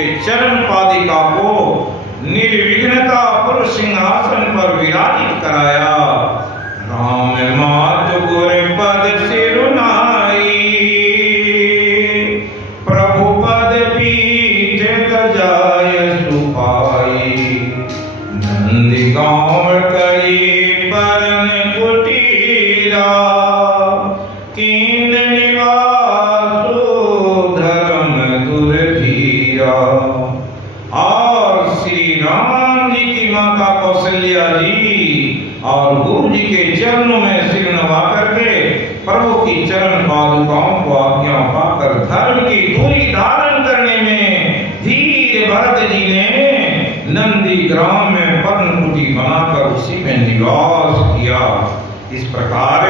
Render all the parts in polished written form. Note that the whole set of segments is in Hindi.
उसके चरण पादिका को निर्विघ्नता पुरुष सिंहासन पर विराजित कराया। राम मातु गुर पद सिरुनाई, प्रभु पद पीठ गजाय सुपाई। नंदी गाँव करी बरन कुटीरा, कीन निवासु धर्म दुर्धीरा। और श्री राम जी की माता कौशल्या जी और गुरु जी के चरणों में सिर नवा करके प्रभु की चरण पादुकाओं को आज्ञा पाकर धर्म की धूरी धारण करने में धीर भरत जी ने नंदी ग्राम में पर्णकुटी बनाकर उसी में निवास किया। इस प्रकार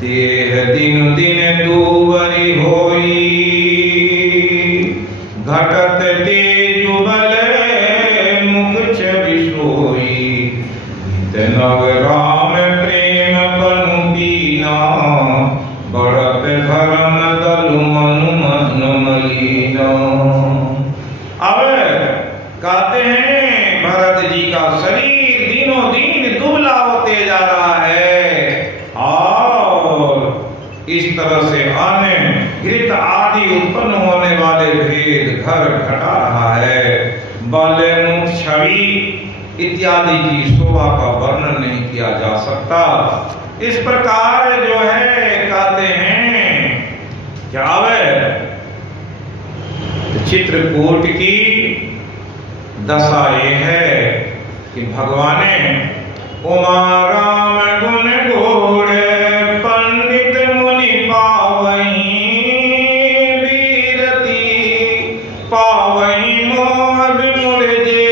देह दिन दिन दूवरी होई, घटत तेजु बल मुख छवि सोई। नव राम प्रेम बनु बीना, बढ़त धर्म दलु मनु मन मलीना। अब कहते हैं भरत जी का शरीर दिनों दिन दुबला होते जा रहा है और इस तरह से अन्न घृत आदि उत्पन्न होने वाले भेद घर घटा रहा है। बल मुख छवि इत्यादि की शोभा का वर्णन नहीं किया जा सकता। इस प्रकार जो है कहते हैं क्या वे चित्रकूट की दशा ये है कि भगवान उमा राम गुण घोड़ पंडित मुनि पावई, वीरती पावई मोह विमुर जे,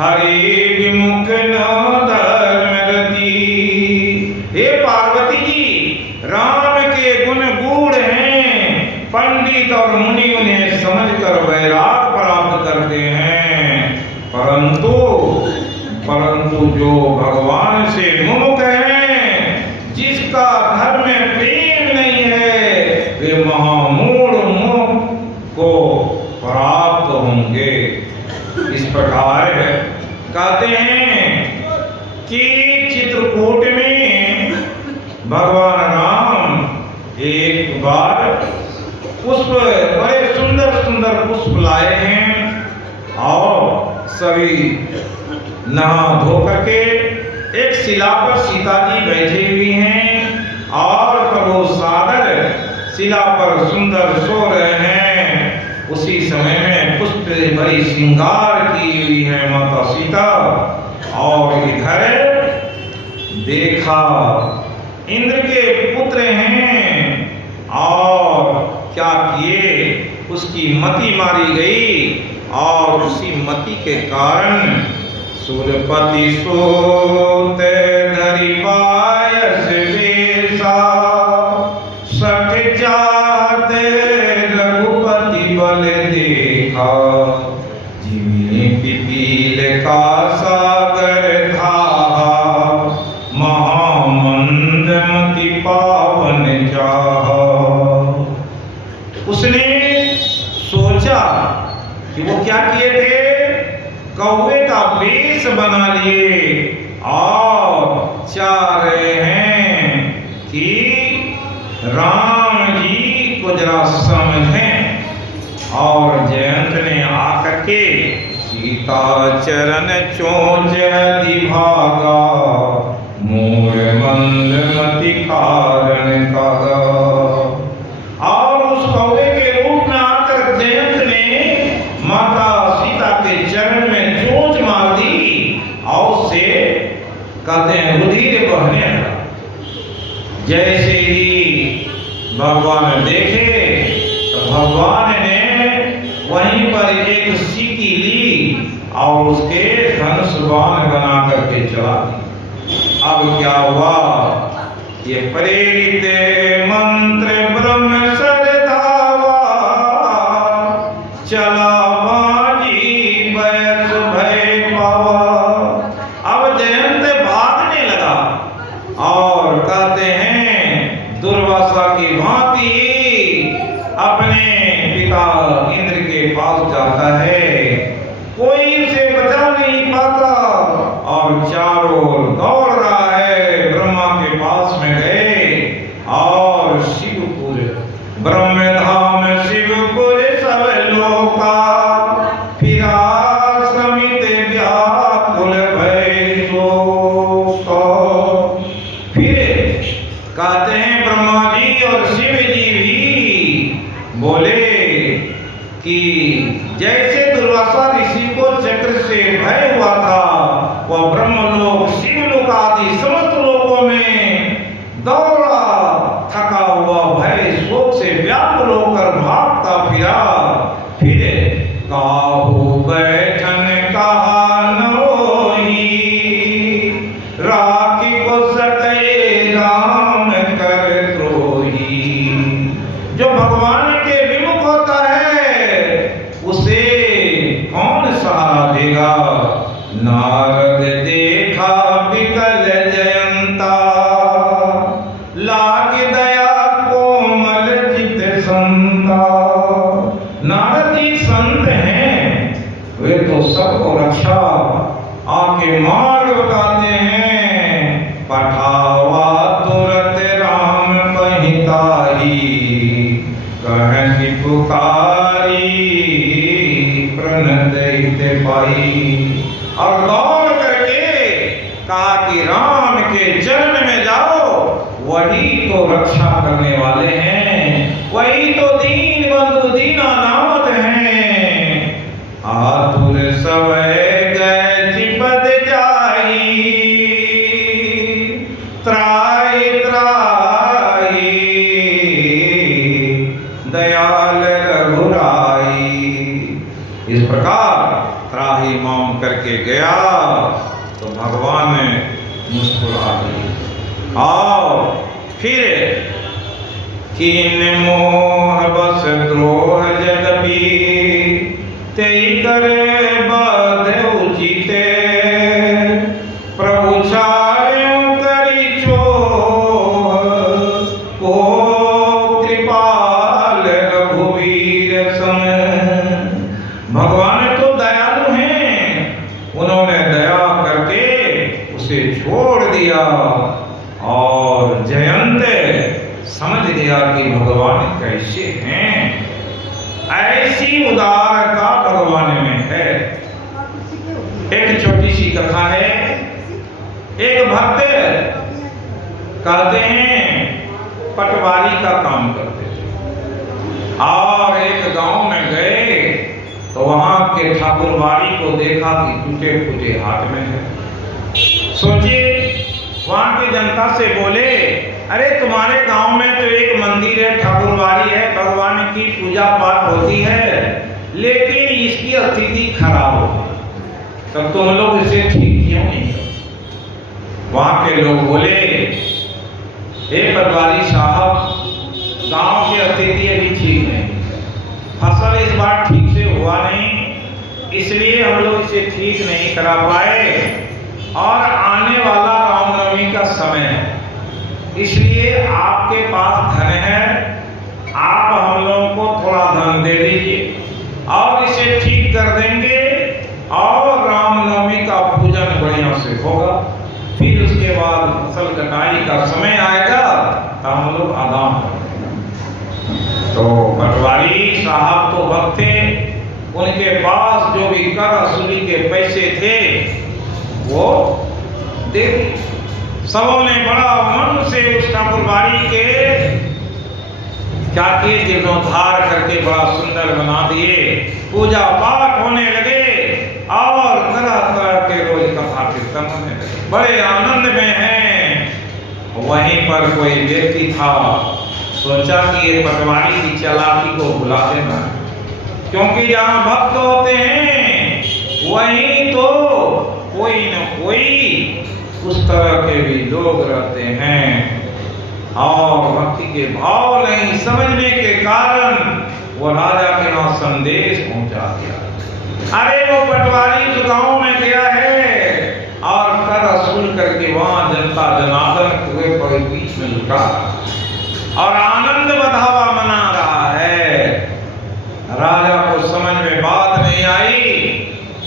हरि विमुख न धर्म रति। हे पार्वती जी, राम के गुण गूढ़ हैं, पंडित और मुनि उन्हें समझकर वैराग प्राप्त करते हैं, परंतु जो भगवान से मुमुख है, जिसका धर्म में प्रेम नहीं है, वे महामूढ़ मुख को प्राप्त होंगे। इस प्रकार कहते हैं कि चित्रकूट में भगवान राम एक बार पुष्प, बड़े सुंदर सुंदर पुष्प लाए हैं और सभी नहा धो करके एक शिला पर सीता जी बैठी हुई हैं और प्रभु सादर शिला पर सुंदर सो रहे हैं। उसी समय में पुष्प बड़ी श्रृंगार की हुई है माता सीता। और इधर देखा इंद्र के पुत्र हैं और क्या किए, उसकी मति मारी गई और उसी मति के कारण सुरपति सोते धरि पायस वेशा, सठ जाते रघुपति बल देखा। जिमी पिपील का सागर था, महामंद मति पावन चाहा। उसने सोचा कि वो क्या किए थे, कौवे का वेश बना लिए और चाह रहे हैं कि राम जी को जरा समझें। और जयंत ने आकर के सीता चरण चोंच दिभागा, मोर मंद मति कारण कागा। और उस कौवे के रूप में आकर जयंत ने माता सीता के चरण में चोंच मार दी और उससे कहते हैं रुधिर बहने लगा। जैसे ही भगवान देखे तो भगवान ने वहीं पर एक सीटी ली और उसके धनुष बाण बना करके चला दी। अब क्या हुआ, ये प्रेरित मंत्र ब्रह्म श्रद्धावा, चला बाजी बैस भय पावा। अब जयंत भागने लगा और कहते हैं दुर्वासा की भांति अपने पिता इंद्र के पास जाता है, कोई उसे बचा नहीं पाता और चारों ओर दौड़ रहा है। ब्रह्मा के पास में गए और शिवपुर ब्रह्मधाम शिवपुर सब लोका फिरा समित व्याकुल भय सो। फिर कहते हैं ब्रह्मा जी और शिव जी भी बोले कि जैसे दुर्वासा ऋषि को चक्र से भय हुआ था, वह ब्रह्मलोक शिवलोक आदि समस्त लोकों में दौड़ा थका हुआ भय शोक से व्याकुल होकर भागता फिरा। फिर काहू बैठन कहा नोही, राखी को सके राम कर द्रोही। जो भगवान के विमुख होता है उसे कौन सहारा देगा। नारद देखा विकल जयंता, लाग दया कोमल चित संता। नारद जी संत हैं, वे तो सबको रक्षा आके मार्ग बताते हैं। पठावा तुरत राम पहिताई, कहसी पुकारी प्रणत पाई। और दौड़ करके कहा कि राम के चरण में जाओ, वही तो रक्षा करने वाले हैं, वही तो दीन बंधु दीनानाथ हैं। आतुर सवै गए चिपद जाई, त्राहि त्राहि दयाल रघुराई। इस प्रकार त्राहि माम करके गया तो भगवान ने मुस्कुरा दिए। और फिर कीन मोह बस द्रोह जदपि, तेई करे बाध उचिते। प्रभु छायो करी चोह, को कृपाल रघुवीर सम। भगवान तो दयालु हैं, उन्होंने दया करके उसे छोड़ दिया और जयंत समझ गया कि भगवान कैसे हैं। ऐसी उदारता भगवान में है। एक छोटी सी कथा है। एक भक्त कहते हैं पटवारी का काम करते थे और एक गांव में गए तो वहां के ठाकुरवाड़ी को देखा कि टूटे फूटे हाथ में है। सोचिए, वहां की जनता से बोले, अरे तुम्हारे गांव में तो एक मंदिर है, ठाकुरवाड़ी है, भगवान की पूजा पाठ होती है, लेकिन इसकी स्थिति खराब हो गई, तब तुम लोग इसे ठीक क्यों नहीं करते? वहां के लोग बोले, हे पटवारी साहब, गांव की स्थिति अभी ठीक नहीं, फसल इस बार ठीक से हुआ नहीं, इसलिए हम लोग इसे ठीक नहीं करा पाए और आने वाला रामनवमी का समय है, इसलिए आपके पास धन है, आप हम लोगों को थोड़ा धन दे दीजिए और इसे ठीक कर देंगे और रामनवमी का पूजन बढ़िया से होगा। फिर उसके बाद फसल कटाई का समय आएगा तो हम लोग आदान कर देंगे। तो पटवारी साहब तो भक्त थे, उनके पास जो भी कर वसूली के पैसे थे वो दे दिए। सबों ने बड़ा मन से उस ठाकुरबाड़ी के क्या किए, जीर्णोद्धार करके बड़ा सुंदर बना दिए, पूजा पाठ होने लगे और तरह तरह के रोज कथा कीर्तन होने लगे, बड़े आनंद में हैं। वहीं पर कोई व्यक्ति था, सोचा कि ये पटवारी की चालाकी को भुला देना, क्योंकि जहाँ भक्त होते हैं वहीं तो कोई न कोई उस तरह के भी लोग रहते हैं और भक्ति के भाव नहीं समझने के कारण वो राजा के यहाँ संदेश पहुंचा दिया। अरे वो पटवारी जो गांव में गया है और कर वसूल करके वहां जनता जनार्दन कुएं पर बीच में लुटा और आनंद बधावा मना रहा है। राजा को समझ में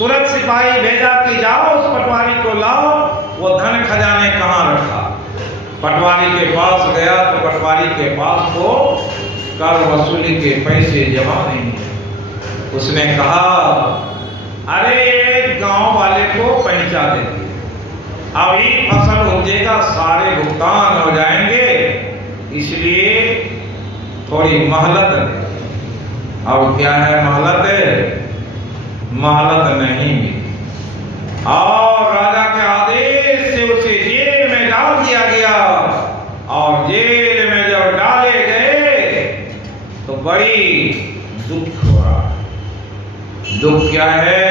तुरंत सिपाही भेजा कि जाओ उस पटवारी को लाओ, वो धन खजाने कहाँ रखा। पटवारी के पास गया तो पटवारी के पास तो कर वसूली के पैसे जमा नहीं है। उसने कहा अरे गांव वाले को पहुंचा देंगे, अभी फसल उपजेगा, सारे भुगतान हो जाएंगे, इसलिए थोड़ी मोहलत दे। अब क्या है मोहलत है? मोहलत नहीं मिली और राजा के आदेश से उसे जेल में डाल दिया गया। और जेल में जब डाले गए तो बड़ी दुख हो रहा है। दुख क्या है?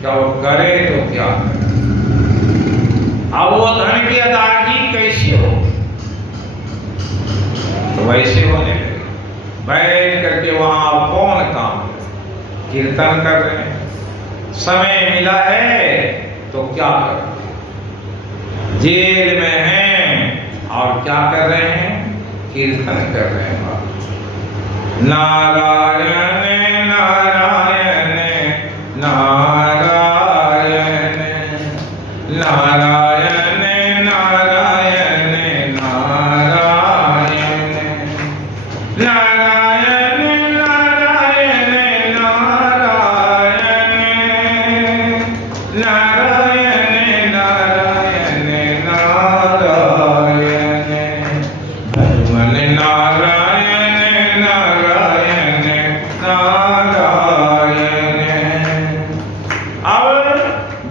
क्या वो करे तो क्या करे? अब वो धन की अदायगी कैसे हो? तो वैसे होने लगे। बैठ करके वहां कौन काम कीर्तन कर रहे हैं, समय मिला है तो क्या कर रहे हैं? जेल में हैं और क्या कर रहे हैं? कीर्तन कर रहे हैं। नारायण नारायण नारायण नारायण नारायण नारायण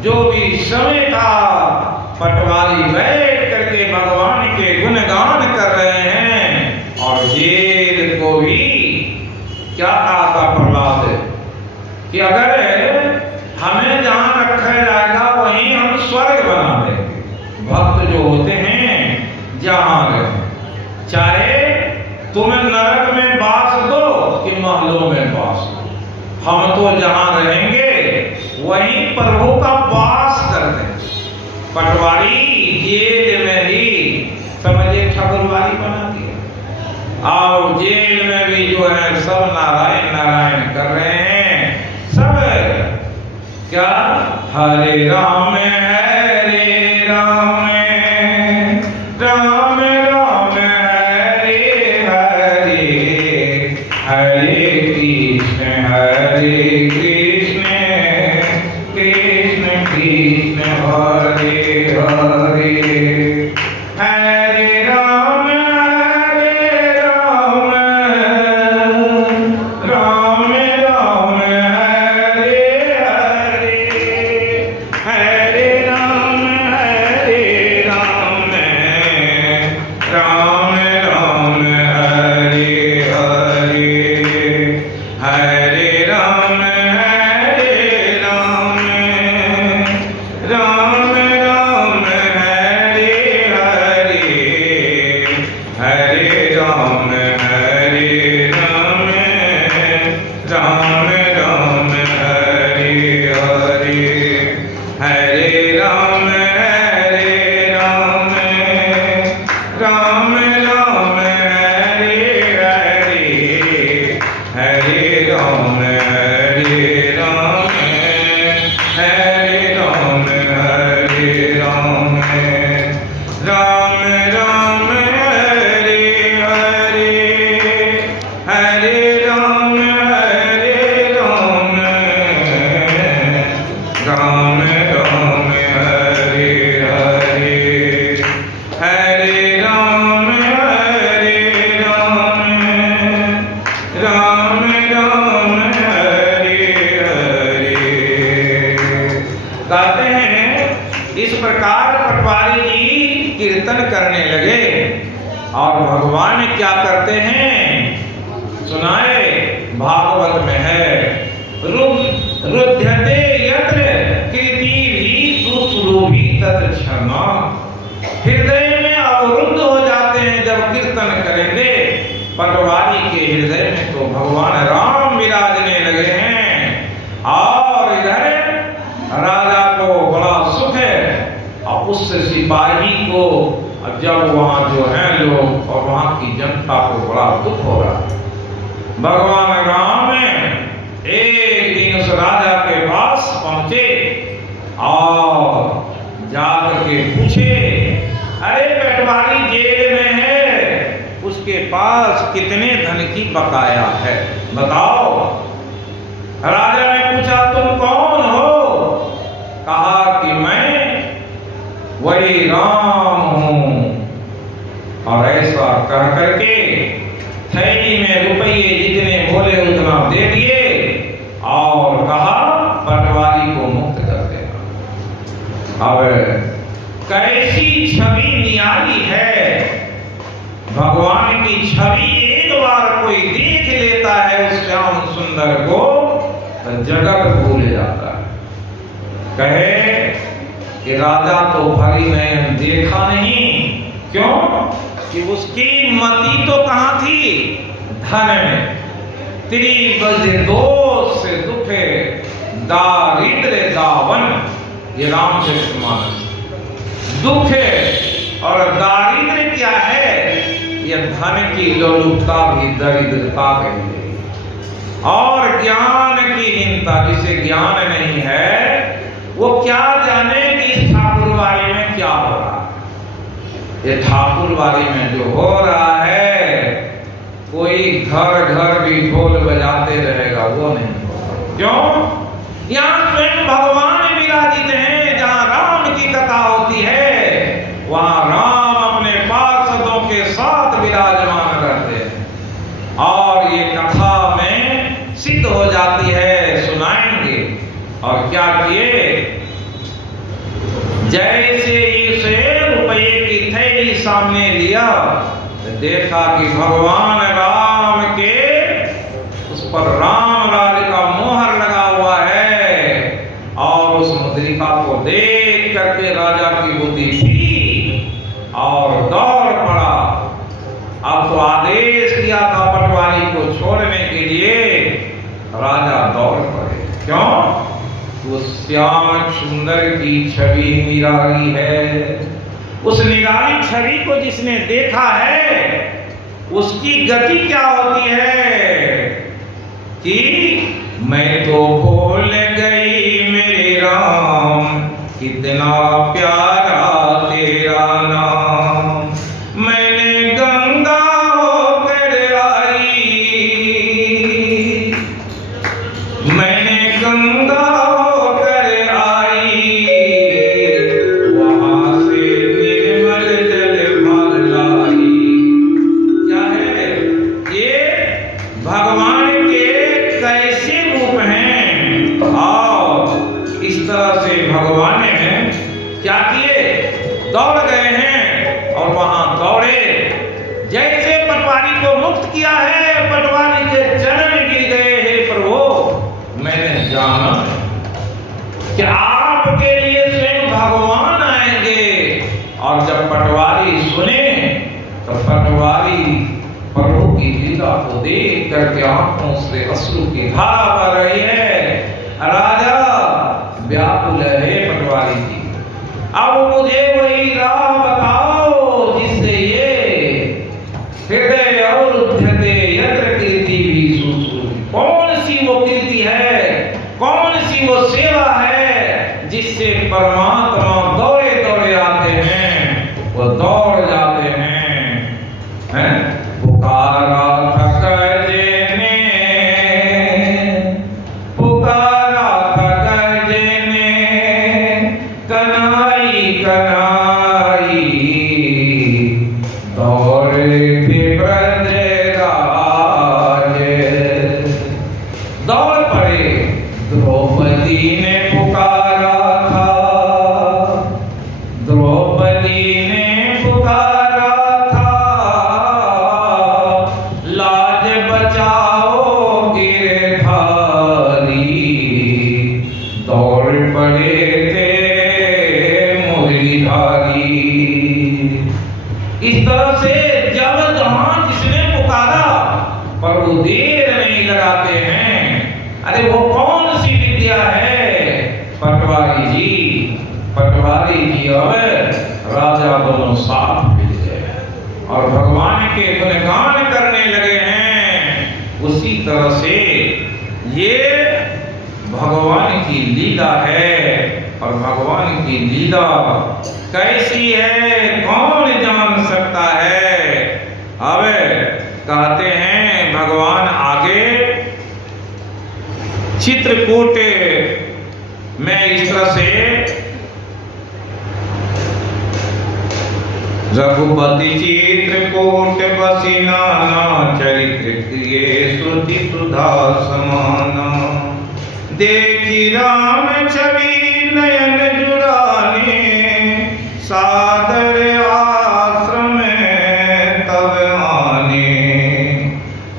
जो भी समय था पटवारी बैठ करके भगवान के गुणगान कर रहे हैं। और जेल को भी क्या कहा था प्रहलाद कि अगर हमें जहां रखा जाएगा वहीं हम स्वर्ग बना देंगे। भक्त जो होते हैं जहां रहे, चाहे तुम्हें नरक में बास दो कि महलों में बास दो, हम तो जहां रहेंगे वहीं प्रभु का वास कर दें। पटवारी जेल में ही समझे ठाकुरवारी बना दिया और जेल में भी जो है सब नारायण नारायण कर रहे हैं। सब क्या हरे राम हरे राम राम राम हरे हरे हरे कृष्ण कृष्ण कृष्ण हरे हरे हरे राम राम राम हरे हरे हरे राम राम राम हरे हरे हरे राम राम राम हरे हरे हरे राम राम राम हरे हरे हरे राम राम राम हरे हरे हरे राम हरे राम हरे राम राम राम हरे हरे हरे राम राम राम हरे हरे हरे राम राम राम हरे हरे। कहते हैं इस प्रकार पटवारी जी कीर्तन करने लगे और भगवान क्या करते हैं सुनाए। भागवत में है रुध्यते यत्र कीर्तिभिः सुश्रूभिः तत्र क्षमा। हृदय में अवरुद्ध हो जाते हैं जब कीर्तन करेंगे। पटवारी के हृदय में तो भगवान राम विराजने लगे हैं और इधर राजा को बड़ा सुख है और उस सिपाही को जब वहां जो है लोग और वहां की जनता को बड़ा दुख हो रहा है। भगवान राम एक दिन उस राजा के पास और जाकर के पूछे, अरे पटवारी जेल में है, उसके पास कितने धन की बकाया है, बताओ। राजा ने पूछा, तुम कौन हो? कहा कि मैं वही राम हूं। और ऐसा कह करके थैली में रुपये जितने बोले उतना दे दिए और कहा, पटवारी को मुक्त कर देना। अब कैसी छवि नियारी है, भगवान की छवि एक बार कोई देख लेता है उस श्याम सुंदर को तो जगत भूल जाता है। कहे कि राजा तो भरी नयन देखा नहीं, क्यों कि उसकी मति तो कहां थी, धन में। त्रिबद दोष से दुखे दारिद्र्य दावन, ये रामचरितमानस। दुख और दारिद्र्य क्या है, ये धन की लोलुपता भी दरिद्रता कहते हैं। और ज्ञान की हीनता, जिसे ज्ञान नहीं है वो क्या जाने कि इस ठाकुरवाड़ी में क्या हो रहा है। ये ठाकुरवाड़ी में जो हो रहा है, कोई घर घर भी ढोल बजाते रहेगा वो नहीं होगा। क्यों? यहाँ स्वयं भगवान विराजित हैं। जहाँ राम की कथा होती है वहाँ राम अपने पार्षदों के साथ विराजमान रहते हैं और ये कथा में सिद्ध हो जाती है, सुनाएंगे। और क्या किए, जैसे इसे रुपये की थैली सामने लिया, देखा कि भगवान राम के उस पर राम राज का मोहर लगा हुआ है। और उस मुद्रिका को देख करके राजा की बुद्धि थी और दौड़ पड़ा। अब तो आदेश किया था पटवारी को छोड़ने के लिए, राजा दौड़ पड़े। क्यों? वो श्याम सुंदर की छवि निराली है। उस निराली छवि को जिसने देखा है उसकी गति क्या होती है कि मैं तो भूल गई मेरे राम, कितना प्यारा तेरा नाम। मैंने गंगा होकर आई, मैंने गंगा होकर आई, वहां से निर्मल जल भर लाई। क्या है ये? भगवान के कैसे रूप हैं। और इस तरह से भगवान ने क्या किए, दौड़ गए हैं और वहां दौड़े। जैसे पटवारी को मुक्त किया है, पटवारी के चरण गिर गए। हे प्रभु, मैंने जाना कि आपके लिए स्वयं भगवान आएंगे। और जब पटवारी सुने तो पटवारी प्रभु की लीला को देख करके आंखों से अश्रु की धारा बह रही है। राजा व्याकुल है पटवारी जी, अब मुझे वही राह बताओ जिससे ये हृदय और उद्धते यत्र कीर्ति भी सुसु। कौन सी वो कीर्ति है, कौन सी वो सेवा है जिससे परमात्मा दौड़े दौड़े आते हैं, वो दौड़ जाते हैं। पुकारा था गर्जे ने, पुकारा था गर्जे ने, कनाई कनाई, दौड़े थे ब्रजराज। दौड़ पड़े। द्रौपदी ने पुकारा था, द्रौपदी ने पुकारा था, लाज बचाओ गिरधारी। दौड़ पड़े थे मुरलीधारी। इस तरह से जब जहां जिसने पुकारा पर वो देर नहीं लगाते हैं। अरे वो कौन सी विद्या है? पटवारी जी, पटवारी जी और राजा दोनों साथ मिल गए और भगवान के गुणगान करने लगे हैं। उसी तरह से ये भगवान की लीला है। और भगवान की लीला कैसी है कौन जान सकता है। अब कहते हैं भगवान आगे चित्रकूट में इस तरह से रघुपति चित्रकूट बसी नाना चरित्र किए श्रुति सुधा समाना। देखी राम छवि नयन जुराने सादर आश्रम तब आने।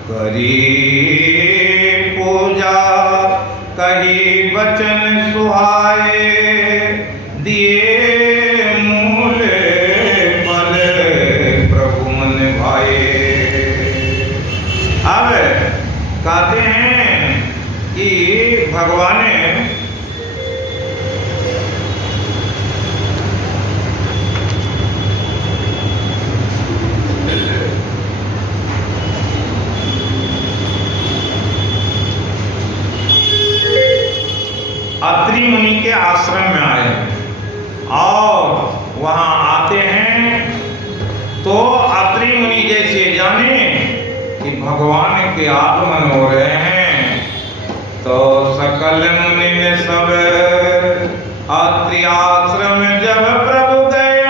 करी पूजा कही वचन सुहाए दिए मूल बल प्रभु मन भाए। अब कहते हैं कि भगवान अत्रि मुनि के आश्रम में आए और वहां आते हैं तो अत्रि मुनि जैसे जाने कि भगवान के आगमन हो रहे हैं तो सकल मुनि ने सब अत्रि आश्रम जब प्रभु गए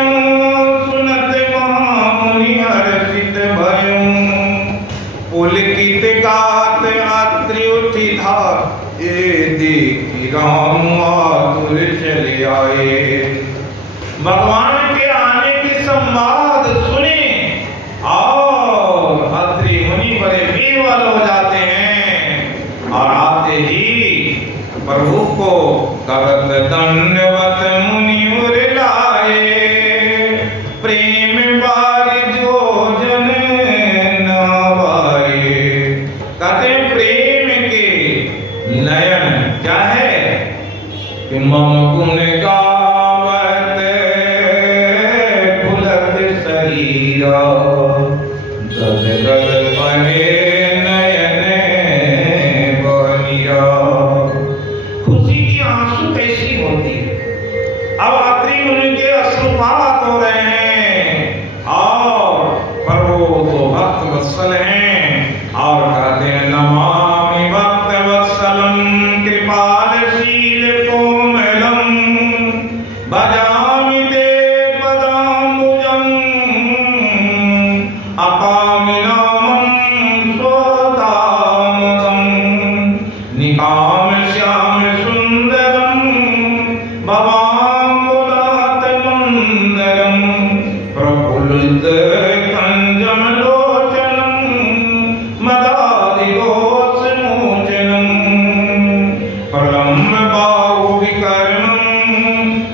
सुनत महामुनि हर्षित भयं। पुलकित गात अत्रि उठी धार देखी राम आतुर चले आए। भगवान के आने की संवाद सुने और अत्रि मुनि बड़े विह्वल हो जाते हैं और आते ही प्रभु को करत दंडवत मुनि उर लाए। प्रेम बारि जो जन नावाए। कहते प्रेम के नयन क्या है कि मम गुण गावत फुलत शरीरा गद गद बने नयन बनीरा। खुशी की आंसू कैसी होती है। अब अत्रि मुनि के अश्रुपात हो रहे हैं और प्रभु तो भक्त वत्सल हैं और कहते हैं नमामि भक्त वत्सलम कृपालशील कोमलम भजामि ते पदाम्बुजं अपामि नामं स्वदामदं निकाम श्याम सुंदरम भवाम्बुनाथ मंदरम प्रफुल्लित कंजम लोचनम मदादिदोष मोचनम प्रलम्ब बाहु विकर्णम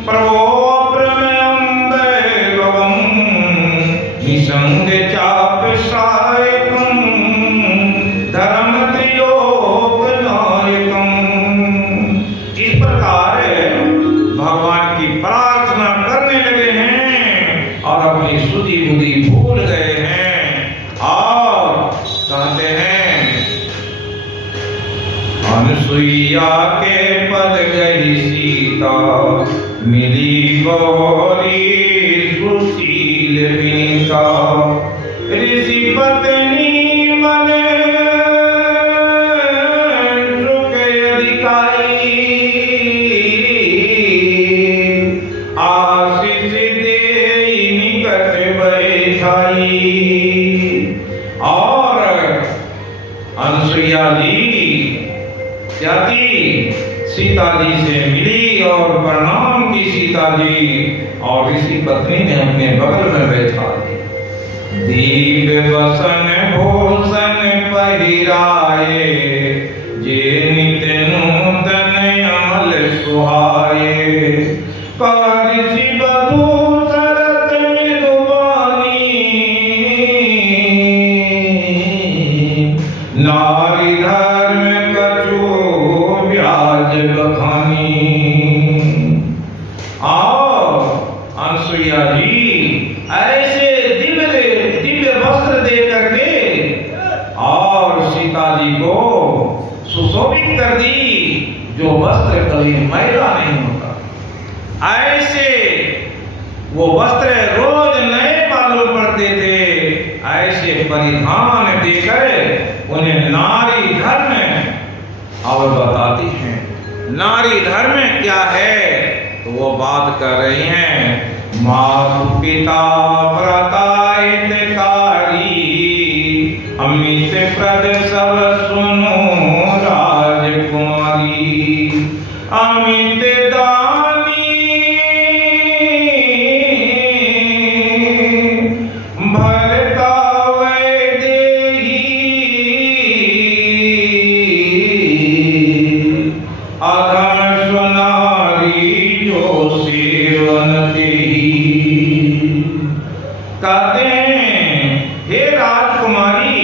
प्रभो प्रमेयं वैभवं निसंग चाप सायकं धर्म त्रिलोक नायकं। इस प्रकार भगवान की प्रार्थना करने लगे हैं और अपनी सुधि बुद्धि भूल गए हैं और कहते हैं अनुसुईया के पद गई सीता मिली गौरी सुशील विनीता। ऋषि पत्नी मन सुख अधिकाई आशीष देई निकट बैठाई। और अनुसुईया जी क्या थी सीता जी से मिली और प्रणाम की सीता जी और ऋषि पत्नी ने अपने बगल में बैठा दी। दीप वसन भूषण पहिराए जे नित नूतन अमल सुहाए। ऋषि बधू शरत मृदुबानी नारी धर्म कछु ब्याज बखानी। और अनुसुईया जी ऐसे दिव्य वस्त्र दे करके और सीता जी को सुशोभित कर दी जो वस्त्र कभी मैला नहीं होता। ऐसे वो वस्त्र रोज नए मालूम पड़ते थे, ऐसे परिधान देकर उन्हें नारी धर्म अब बताती हैं। नारी धर्म क्या है तो वो बात कर रही हैं। मातु पिता व्रता हितकारी, अमित प्रद सब सुनो राजकुमारी। अमित दानी भरता वैदेही, अधम सुनारी जो सेवन देही। कहते हैं हे राजकुमारी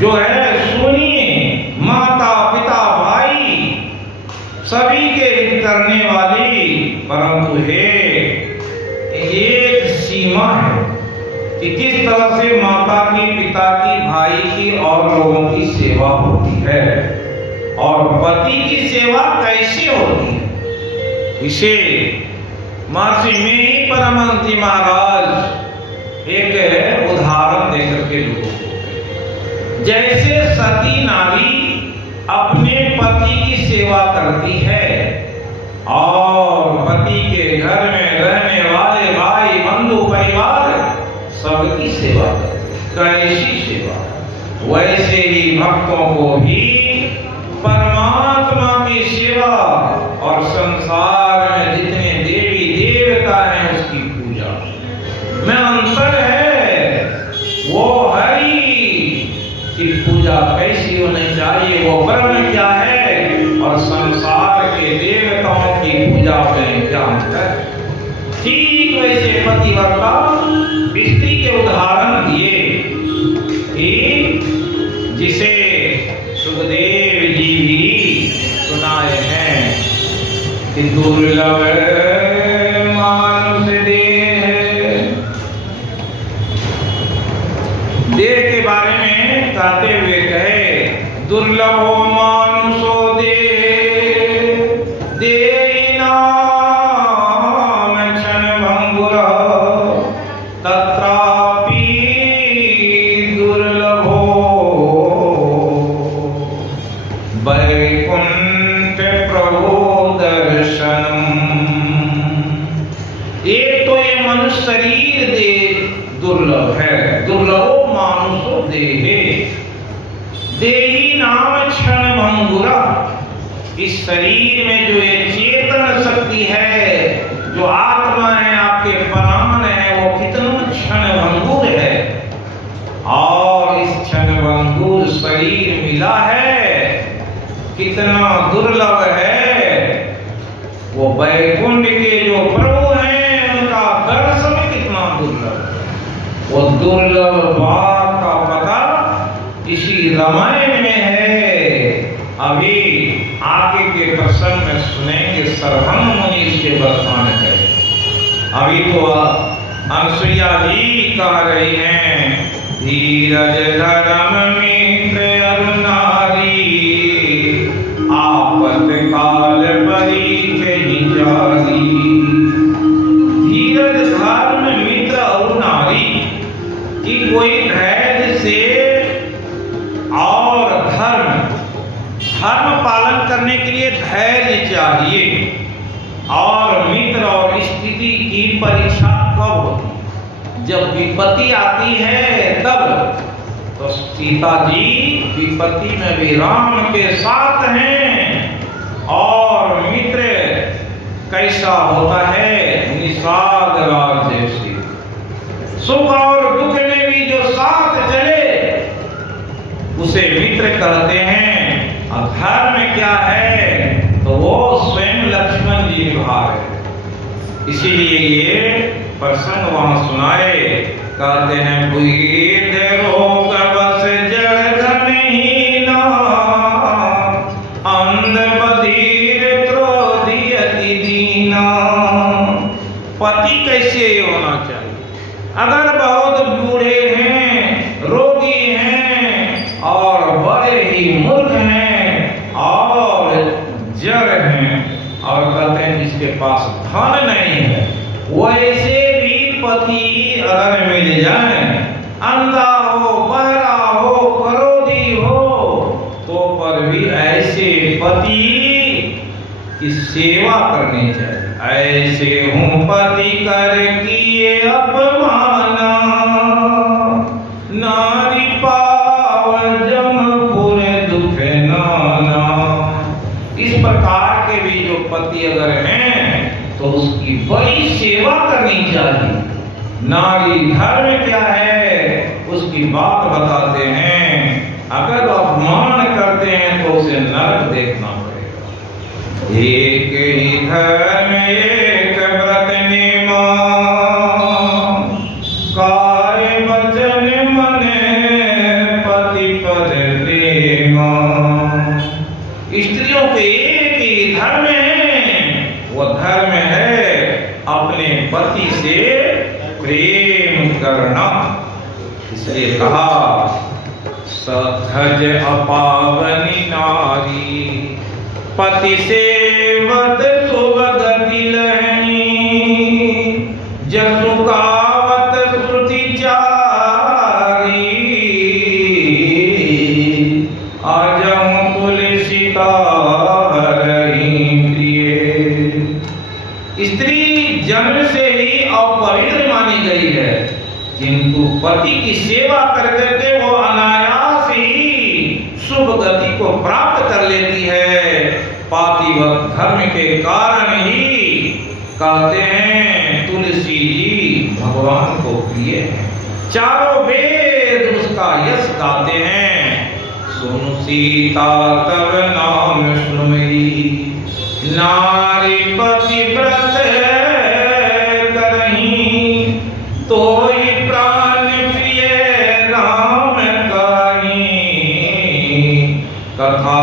जो है सुनिए, माता पिता भाई सभी के हित करने वाली, परंतु है एक सीमा है कि किस तरह से माता की, पिता की, भाई की और लोगों की सेवा होती है और पति की सेवा कैसे होती है। इसे महर्षि में परमहंस महाराज एक उदाहरण देकर के लोगों को, जैसे सती नारी अपने पति की सेवा करती है और पति के घर में रहने वाले भाई बंधु परिवार सबकी सेवा करती, कैसी सेवा, वैसे ही भक्तों को भी परमात्मा की सेवा और संसार में जितने देवी देवता हैं उसकी पूजा में अंतर है। वो हरि की पूजा कैसी होनी चाहिए, वो ब्रह्म क्या है, और संसार के देवताओं की पूजा में क्या अंतर। ठीक वैसे पतिव्रता स्त्री के उदाहरण दिए कि जिसे सुखदेव जी भी सुनाए हैं कि दुर्लभ मानुष देह के बारे में कहते हुए कहे, दुर्लभो मानुषो देह, देहि नाम क्षण भंगुर, तत्रापि दुर्लभो वैकुंठ प्रभो दर्शनम। एक तो ये मनुष्य शरीर दे दुर्लभ है, दुर्लभो मानुषो देहे, देही नाम क्षण भंगुरा। इस शरीर में जो ये चेतन शक्ति है, जो आत्मा है, आपके प्राण है, वो कितना क्षण भंगुर है। और इस क्षण भंगुर शरीर मिला है कितना दुर्लभ है। वो वैकुंठ के जो प्रभु हैं उनका दर्शन कितना दुर्लभ। वो दुर्लभ बात का पता इसी रामायण में है। अभी आगे के प्रसंग में सुनेंगे, सरभंग मुनि इसके बखान है। अभी तो अनसुईया जी कह रही हैं, धीरज धर्म मित्र अरु नारी, आपत काल परिचय जारी। धीरज धर्म मित्र और नारी की कोई धैर्य से और धर्म पालन करने के लिए धैर्य चाहिए। और मित्र और स्थिति की परीक्षा कब होती, जब विपत्ति आती है तब। तो सीता जी विपत्ति में भी राम के साथ हैं। और मित्र कैसा होता है, निषाद राज जैसे, सुख और दुख में भी जो साथ चले उसे मित्र कहते हैं। और धर्म क्या है तो वो स्वयं लक्ष्मण जी निभा रहे। इसीलिए ये प्रसंग वहां सुनाए। कहते हैं बुध रोग बस जड़ घनहीना, अंध बधिर क्रोधी अति दीना। पति कैसे होना चाहिए, अगर बहुत बूढ़े हैं, रोगी हैं और बड़े ही मूर्ख हैं और जड़ हैं, और कहते हैं जिसके जिसके पास धन नहीं है, वैसे भी पति अगर मिल जाए, अंधा हो, बहरा हो, करोधी हो, तो पर भी ऐसे पति की सेवा करनी चाहिए। ऐसे हूँ पति कर किए अपमाना, नारी पाव जमपुर दुख नाना। इस प्रकार के भी जो पति अगर हैं तो उसकी बड़ी सेवा करनी चाहिए। नारी धर्म क्या है उसकी बात बताते हैं। अगर अपमान करते हैं तो उसे नरक देखना पड़ेगा। एक ही धर्म एक व्रत नेमा, काय वचन मन पति पद प्रेमा। स्त्रियों के एक ही धर्म है, वो धर्म है अपने पति से प्रेम करना। इसलिए कहा सधज अपावनी नारी, पति सेवत सुभगति लहनी। जसु गावत श्रुति चारी, आजम तुलसिता हरहि प्रिय। स्त्री जन्म से ही अपवित्र मानी गई है, किंतु पति की सेवा कर करके वो अनायास ही शुभ गति को प्राप्त कर लेती है। पातिव्रत धर्म के कारण ही कहते हैं तुलसी जी भगवान को प्रिय है। चारों वेद उसका यश गाते हैं। सुनु सीता तब नाम सुनई, नारी पतिव्रत करहीं। तोई प्राण प्रिय राम कहीं, कथा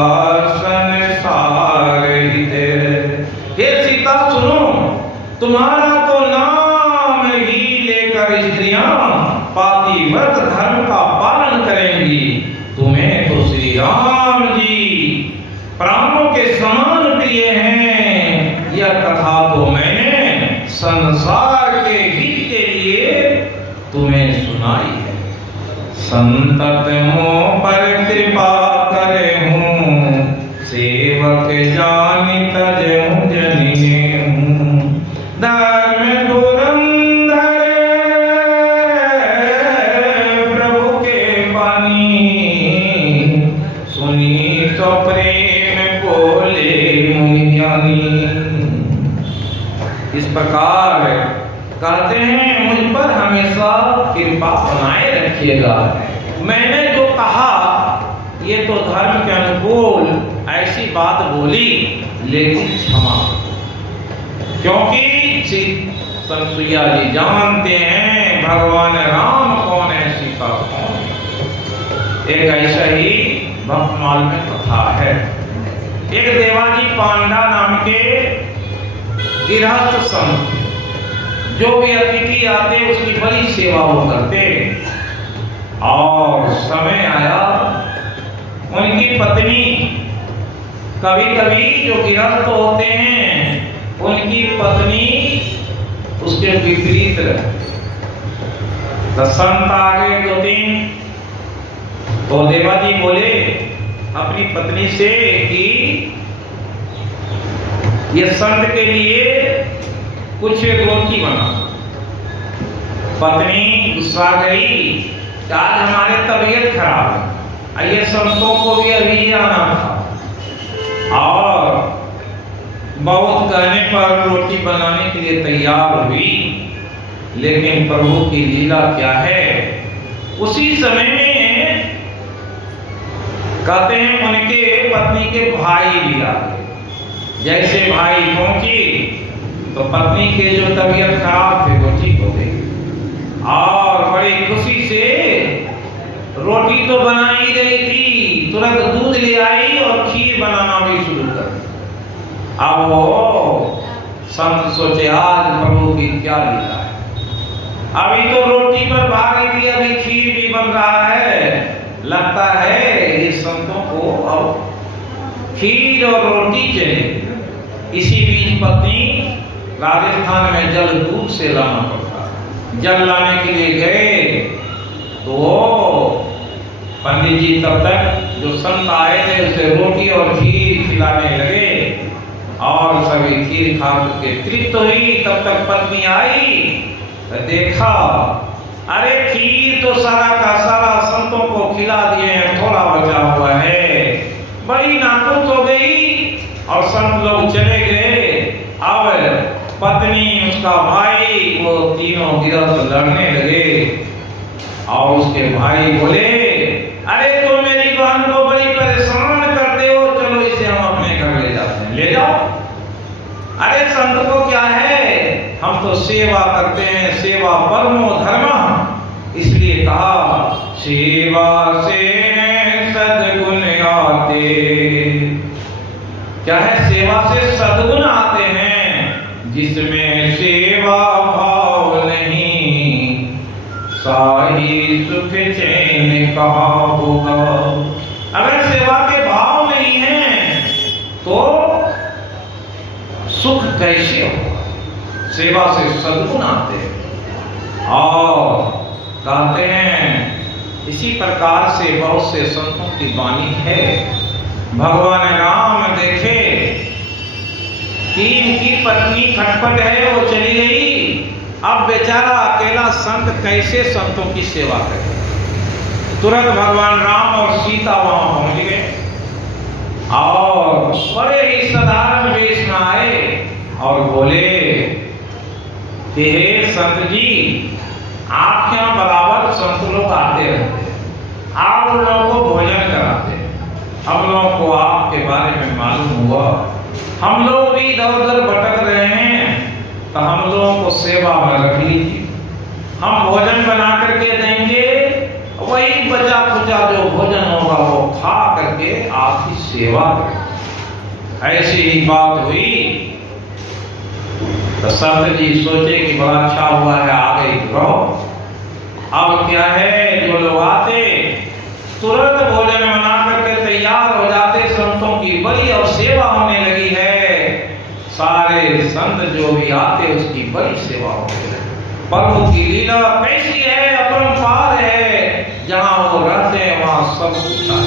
संसार हित। हे सीता सुनो, तुम्हारा तो नाम ही लेकर स्त्रियां पातिव्रत धर्म का पालन करेंगी। तुम्हें तो श्री राम जी प्राणों के समान प्रिय हैं। यह कथा तो मैंने संसार के हित के लिए तुम्हें सुनाई है। संतत मोह पर कृपा करे हूँ, सेवक जानि तजहु जनिने हूँ। धर्म धुरंधर प्रभु के बानी, सुनी तो प्रेम बोले मुनि ज्ञानी। इस प्रकार कहते हैं मुझ पर हमेशा कृपा बनाए रखिएगा। मैंने जो कहा ये तो धर्म के अनुकूल ऐसी बात बोली, लेकिन क्षमा, क्योंकि संसुईया जी जानते हैं भगवान राम कौन है, सीता कौन है। एक ऐसा ही भक्तमाल में कथा है। एक देवाजी पांडा नाम के गृहस्थ संत, जो भी अतिथि आते उसकी बड़ी सेवा वो करते। और समय आया उनकी पत्नी, कभी कभी जो गृहस्थ होते हैं उनकी पत्नी उसके विपरीत रहती। तो संत आ गए 2-3, तो देवाजी बोले अपनी पत्नी से कि ये संत के लिए कुछ रोटी बना। पत्नी गुस्सा गई, आज हमारे तबीयत खराब है, ये संतों को भी अभी आना था। और बहुत कहने पर रोटी बनाने के लिए तैयार हुई, लेकिन प्रभु की लीला क्या है। उसी समय में कहते हैं उनके पत्नी के भाई भी आ गए। जैसे भाई पहुंची तो पत्नी के जो तबीयत खराब थे वो ठीक हो गई, और बड़ी खुशी से रोटी तो बनाई गई थी, तुरंत दूध ले आई और खीर बनाना भी शुरू कर दी। अब वो संत सोचे आज प्रभु की क्या लीला है। अभी तो रोटी पर भारी थी, अभी खीर भी बन रहा है। लगता है ये संतों को अब खीर और रोटी चले। इसी बीच पत्नी राजस्थान में जल दूर से लाना पड़ता है। जल लाने के लिए गए तो पंडित जी तब तक जो संत आए थे उसे रोटी और खीर खिलाने लगे और सभी खीर खा के तृप्त हुई। तब तक पत्नी आई तो देखा, अरे खीर तो सारा का सारा संतों को खिला दिए हैं, थोड़ा बचा हुआ है। बड़ी नाखुश हो गई और संत लोग चले गए। अब पत्नी, उसका भाई, वो तीनों गिरफ्त लड़ने लगे और उसके भाई बोले, अरे तुम मेरी बहन को बड़ी परेशान करते हो, चलो इसे हम अपने घर ले जाते हैं। ले जाओ। अरे संत को क्या है, हम तो सेवा करते हैं, सेवा परमो धर्म। इसलिए कहा, सेवा से सद्गुण आते। क्या है? सेवा से सद्गुण आते हैं। जिसमें सेवा भाव नहीं, साही सुख चैन कहाँ होगा। अगर सेवा के भाव नहीं है तो सुख कैसे होगा? सेवा से सद्गुण आते हैं। और कहते हैं इसी प्रकार से बहुत से संतों की वाणी है। भगवान राम देखे कि इनकी पत्नी खटपट है, वो चली गई। अब बेचारा अकेला संत कैसे संतों की सेवा करे? तुरंत भगवान राम और सीता वहां पहुंच गए और बड़े ही साधारण वेश में आए और बोले कि हे संत जी, आपके यहाँ बराबर संत लोग आते रहते हैं, आप उन लोगों को भोजन कराते हैं। हम लोगों को आपके बारे में मालूम हुआ, हम लोग भी इधर उधर भटक रहे हैं, तो हम लोगों को सेवा में रख लीजिए। हम भोजन बना करके देंगे, वही बचा खुचा जो भोजन होगा वो खा करके आपकी सेवा करें। ऐसी ही बात हुई तो संत जी सोचे कि बड़ा अच्छा हुआ है, आ गई रहो। अब क्या है, जो लोग आते तुरंत भोजन बना करके तैयार हो जाते। संतों की बड़ी और सेवा होने लगी है। सारे संत जो भी आते उसकी बड़ी सेवा होने लगी। प्रभु की लीला कैसी है, अपरंपार है। जहां वो रहते हैं वहां सब कुछ है।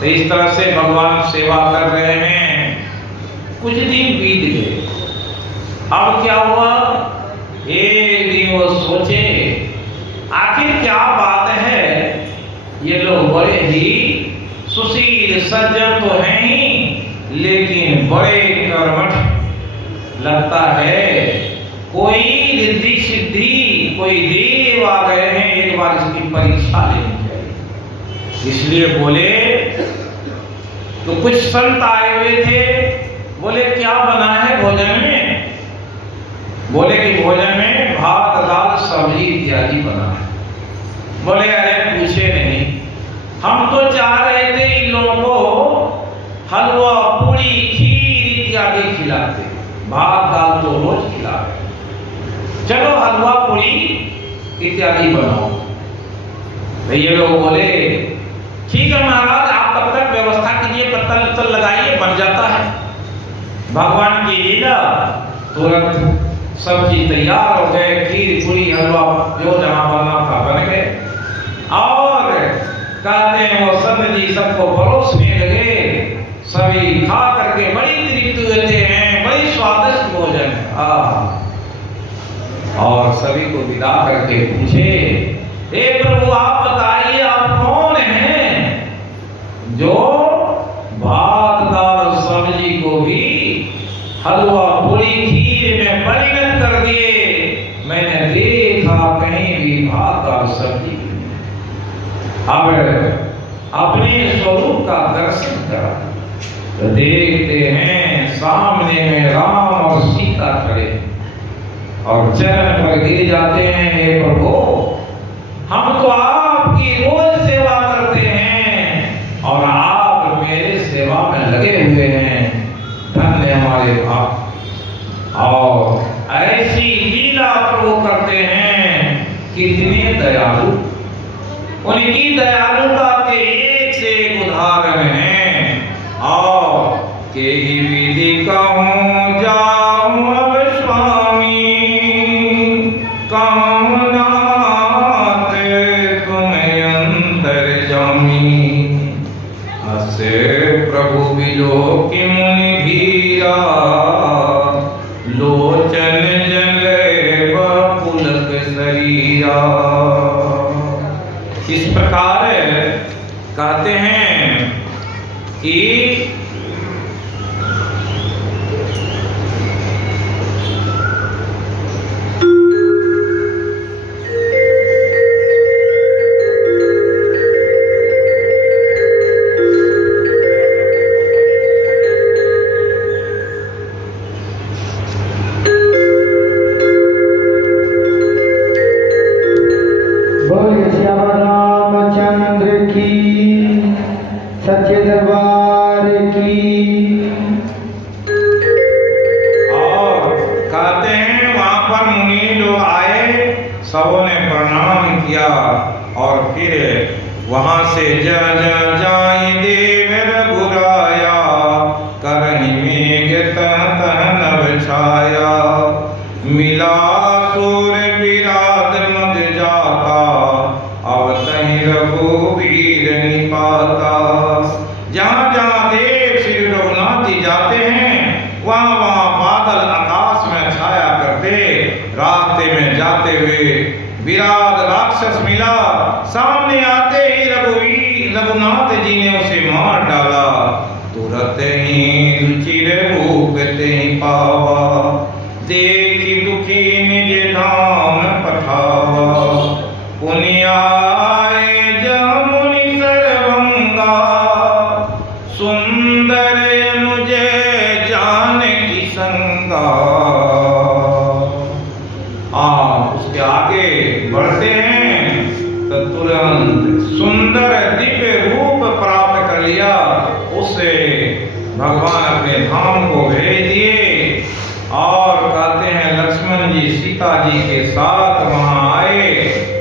तो इस तरह से भगवान सेवा कर रहे हैं। कुछ दिन बीत गए। अब क्या हुआ, एक दिन वो सोचे आखिर क्या बात है, ये लोग बड़े ही सुशील सज्जन तो हैं ही, लेकिन बड़े कर्मठ लगता है। कोई रिद्धि सिद्धि, कोई देव आ गए हैं, एक बार इसकी परीक्षा लेनी चाहिए। इसलिए बोले, तो कुछ संत आए हुए थे। बोले क्या बना है भोजन में? बोले कि भोजन में भात दाल सब्जी इत्यादि बना है। बोले अरे पूछे नहीं, हम तो चाह रहे थे इन लोगों को हलवा पूरी खीर इत्यादि खिलाते, भात दाल तो रोज खिलाते, चलो हलवा पूरी इत्यादि बनाओ। तो ये लोग बोले ठीक है महाराज, आप तब तक व्यवस्था कीजिए, पत्तल उत्तल लगाइए, बन जाता है। भगवान की लीला, तुरंत सब चीज तैयार हो गए। खीर पूरी हलवा जो जहां बनना था बन गए। और कहते हैं वो संत जी सबको परोसने लगे। सभी खा करके बड़ी तृप्त होते हैं, बड़ी स्वादिष्ट भोजन है। और सभी को विदा करके पूछे, हे प्रभु आप बताइए आप कौन हैं जो भात दाल सब्जी को भी हलवा पूरी खीर में परिणत कर दिए? मैंने देखा कहीं भी भात दाल सब्जी। अब अपने स्वरूप का दर्शन करा तो देखते हैं सामने में राम और सीता खड़े और चरण पर गिर जाते हैं, हे प्रभु हम तो आपकी रोज सेवा करते हैं और आप मेरे सेवा में लगे हुए हैं, धन्य हमारे बाप। और ऐसी लीला प्रभु करते हैं, कितने दयालु। उनकी दयालुता के एक से एक उदाहरण हैं और के ही विधि कहूँ जाऊँ अब स्वामी, कहूँ नाथ तुम्हें अंतर्जामी। हसे प्रभु बिलोकि मुनि धीरा, लोचन जले पुलक शरीरा। इस प्रकार कहते हैं कि सच्चे दरबार की। और कहते हैं वहां पर मुनि लोग आए, सबों ने प्रणाम किया और फिर वहां से जाई देव रघुराया, करहि मेघ तह नभ छाया। मिला सूर विराट मग जाता, अब तहि रघुवीर निपाता। जहाँ जहाँ देव श्री रघुनाथ जी जाते हैं, वहाँ वहाँ बादल आकाश में छाया करते। रास्ते में जाते हुए विराट राक्षस मिला, सामने आते ही रघुनाथ जी ने उसे मार डाला। तुरंत ही रुचिर रूप ते पावा, देखी दुखी निज धाम पठावा। पुनियाए जमुनि सर्वंगा, सुंदर मुझे जानकी संगा। उसके आगे बढ़ते हैं तो तुरंत सुंदर दिव्य रूप प्राप्त कर लिया। उसे भगवान अपने धाम को भेज दिए और कहते हैं लक्ष्मण जी सीता जी के साथ वहां आए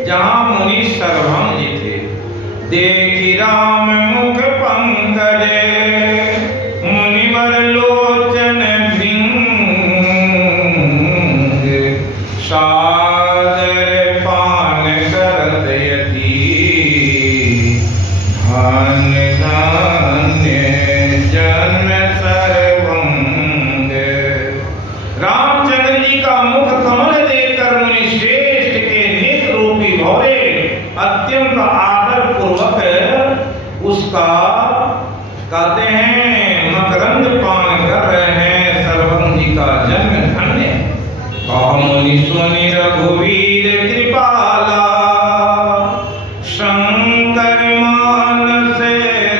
जहां मुनि सर्वभंग जी थे। देखी राम मुख पंकज, मुनिवर लोचन भृंग। सादर पान करत यति, धन्य धन्य जन्म सर्वंग। रामचंद्र जी का मुख कमल देखकर मुनि श्रेष्ठ के नेत्र रूपी भौरे अत्यंत आदर पूर्वक उसका कहते हैं मकरंद पान कर रहे हैं। सर्वंग जी का जन्म धन्य। मुनि सुनि रघुवीर कृपाला, शंकर मानस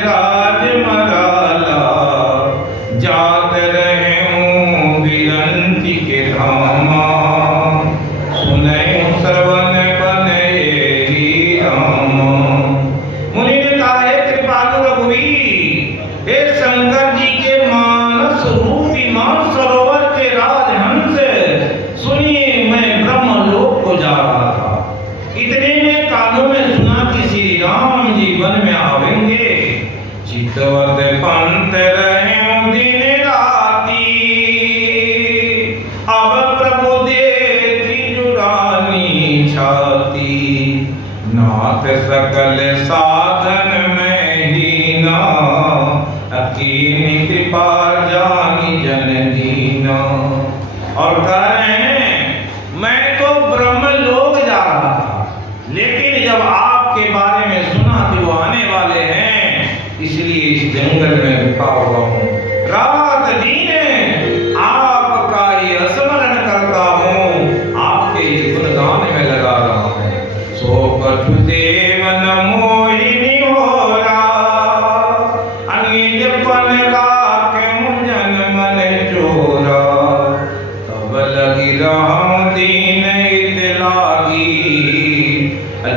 राजमराला। जात रहे हूँ विरंती के धामा, सुनैं श्रवण बने ही रामा। मुनि ने कहा है कृपालु रघुवीर, हे शंकर जी के मानस रूपी मानसरोवर के राजहंस, सुनिए मैं ब्रह्मलोक को जा रहा था। इतने में कानों में सुना कि श्री राम जी वन में आवेंगे। चितवत पंथ रहे दिन राती, अब प्रभु देखी जुरानी छाती। नाथ सकल साधन में ही ना, अकीन कृपा जानी जन दीना। और कह रहे हैं मैं तो ब्रह्मलोक जा रहा था, लेकिन जब आपके बारे में सुना कि वो आने वाले हैं, इसलिए इस जंगल में रुका हुआ हूँ। रात दिन आपका ही स्मरण करता हूँ, आपके इस गुणगान में लगा रहा हूँ। सो कछु देवन मोहिनी होरा, अनिज पन राखें जन मन चोरा। तब लगी राम दीन इत लागी,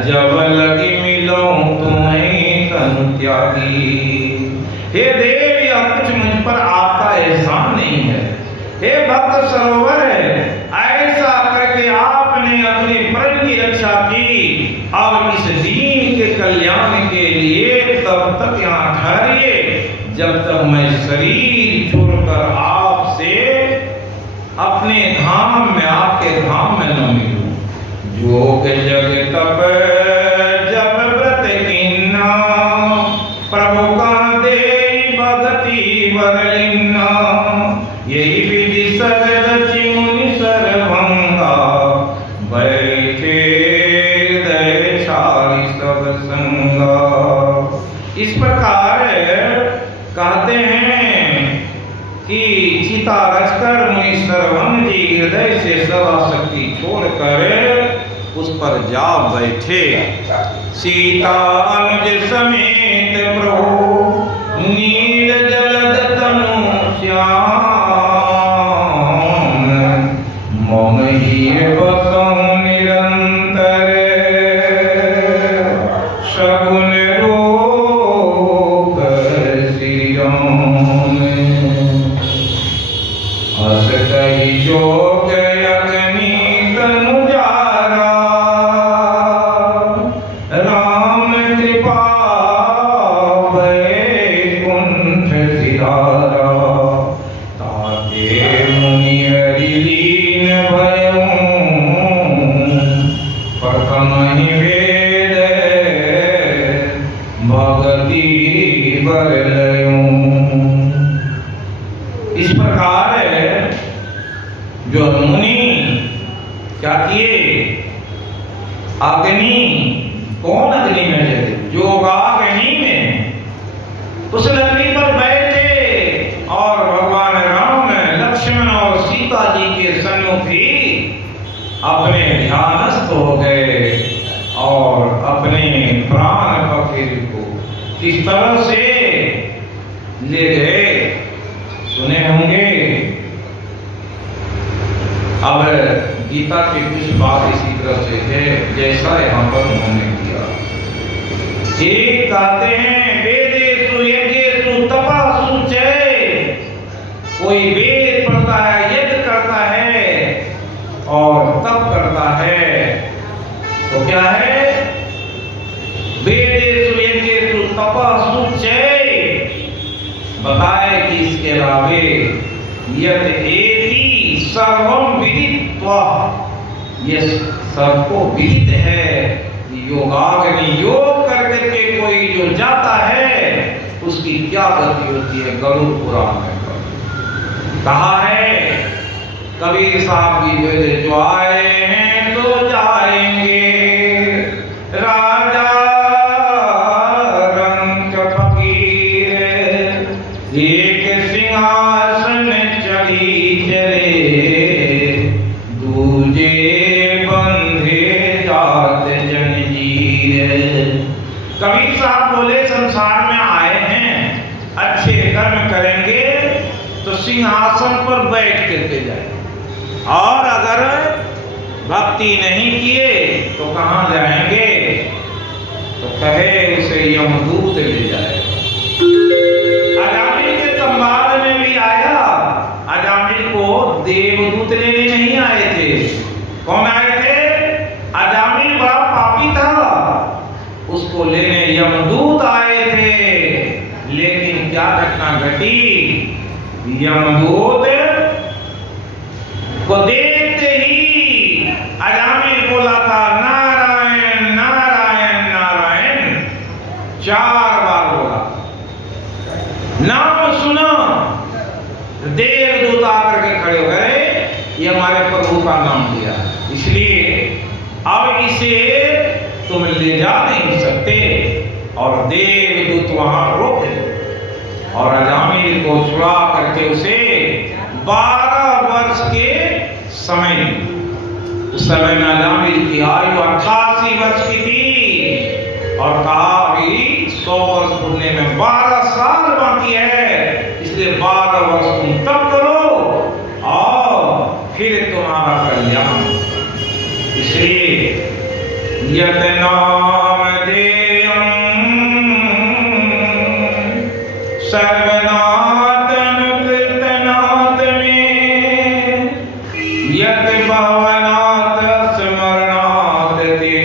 जब लगी मिलो तुम्हें तनु त्यागी। हे देव, यह कुछ मुझ पर आपका एहसान नहीं है। हे भक्त सरोवर, ऐसा करके आपने अपने प्राण की रक्षा की। अब इस दीन के कल्याण के लिए तब तक यहाँ ठहरिए जब तक मैं शरीर छोड़कर आपसे अपने धाम में, आपके धाम में न मिलूं। जोग जग तप जब व्रत कीन्ना, प्रभु का दे भगति वरलिन्ना। यही विधि सररचि मुनि सर्वंगा, बैठे हृदय छाड़ी सब संगा। इस प्रकार कहते हैं कि चिता रचकर मुनि सर्वंग जी हृदय से सब शक्ति छोड़कर उस पर जा बैठे। सीता अनुज समेत प्रभु नील जलद तनु श्याम, मम ही बसों निरंतर सगुन रूप श्री राम। अस कही जोग अग्नि तनु जारा, राम कृपा वैकुंठ सिधारा। ताते मुनि हरि लीन भयऊं, प्रथम ही वेद भगति वर लयूं। इस प्रकार जो मुनि क्या किए, अग्नि, कौन अग्नि में जले, जोगाग्नि में उस लकड़ी पर बैठे और भगवान राम, लक्ष्मण और सीता जी के सन्मुख ही अपने ध्यानस्थ हो गए और अपने प्राण पखेरु को किस तरह से ले गए सुने होंगे। अब गीता की कुछ बात इसी तरह से है जैसा यहाँ पर उन्होंने किया। एक कहते हैं वेदेषु यज्ञेषु तपस्सु च, कोई वेद पढ़ता है, यज्ञ करता है और तप करता है, तो क्या है, वेदेषु यज्ञेषु तपस्सु च, बताए कि इसके अलावे यत एति सर्वम विदित्वा, ये सबको विदित है। योगाग्नि, योग करके के कोई जो जाता है उसकी क्या गति होती है, गरुड़ पुराण में कहा है। कबीर साहब की वेद जो आए हैं तो जाएंगे, राजा रंग फकीर एक सिंहासन चढ़ी चले, दूजे बंधे जात जंजीर। कबीर साहब बोले संसार में आए हैं, अच्छे कर्म करेंगे तो सिंहासन पर बैठ करके जाए, और अगर भक्ति नहीं किए तो कहाँ जाएंगे, तो कहे उसे यमदूत ले जाएगा। अजामिल के संवाद में भी आया, अजामिल को देवदूत लेने नहीं आए थे। कौन आए थे? अजामिल बड़ा पापी था, उसको लेने यमदूत आए थे। लेकिन क्या घटना घटी, यमदूत को देखते ही अजामिल बोला था नारायण नारायण नारायण, 4 बार बोला। नाम सुना, देवदूत आकर के खड़े हो गए, ये हमारे प्रभु का नाम लिया, इसलिए अब इसे तुम ले जा नहीं सकते। और देवदूत वहां रोक दिए और अजामिल को छुड़ा करके उसे 12 वर्ष के समय, उस समय में अजामिल की आयु 88 वर्ष की थी, और कहा कि 100 वर्ष पूरने में 12 साल बाकी है, इसलिए 12 वर्ष तुम तब करो और फिर तुम्हारा कल्याण। इसलिए यत नाम देयं सर्वनाथ अनुकृतनाथ में, यत भवनाथ स्मरणात् ते।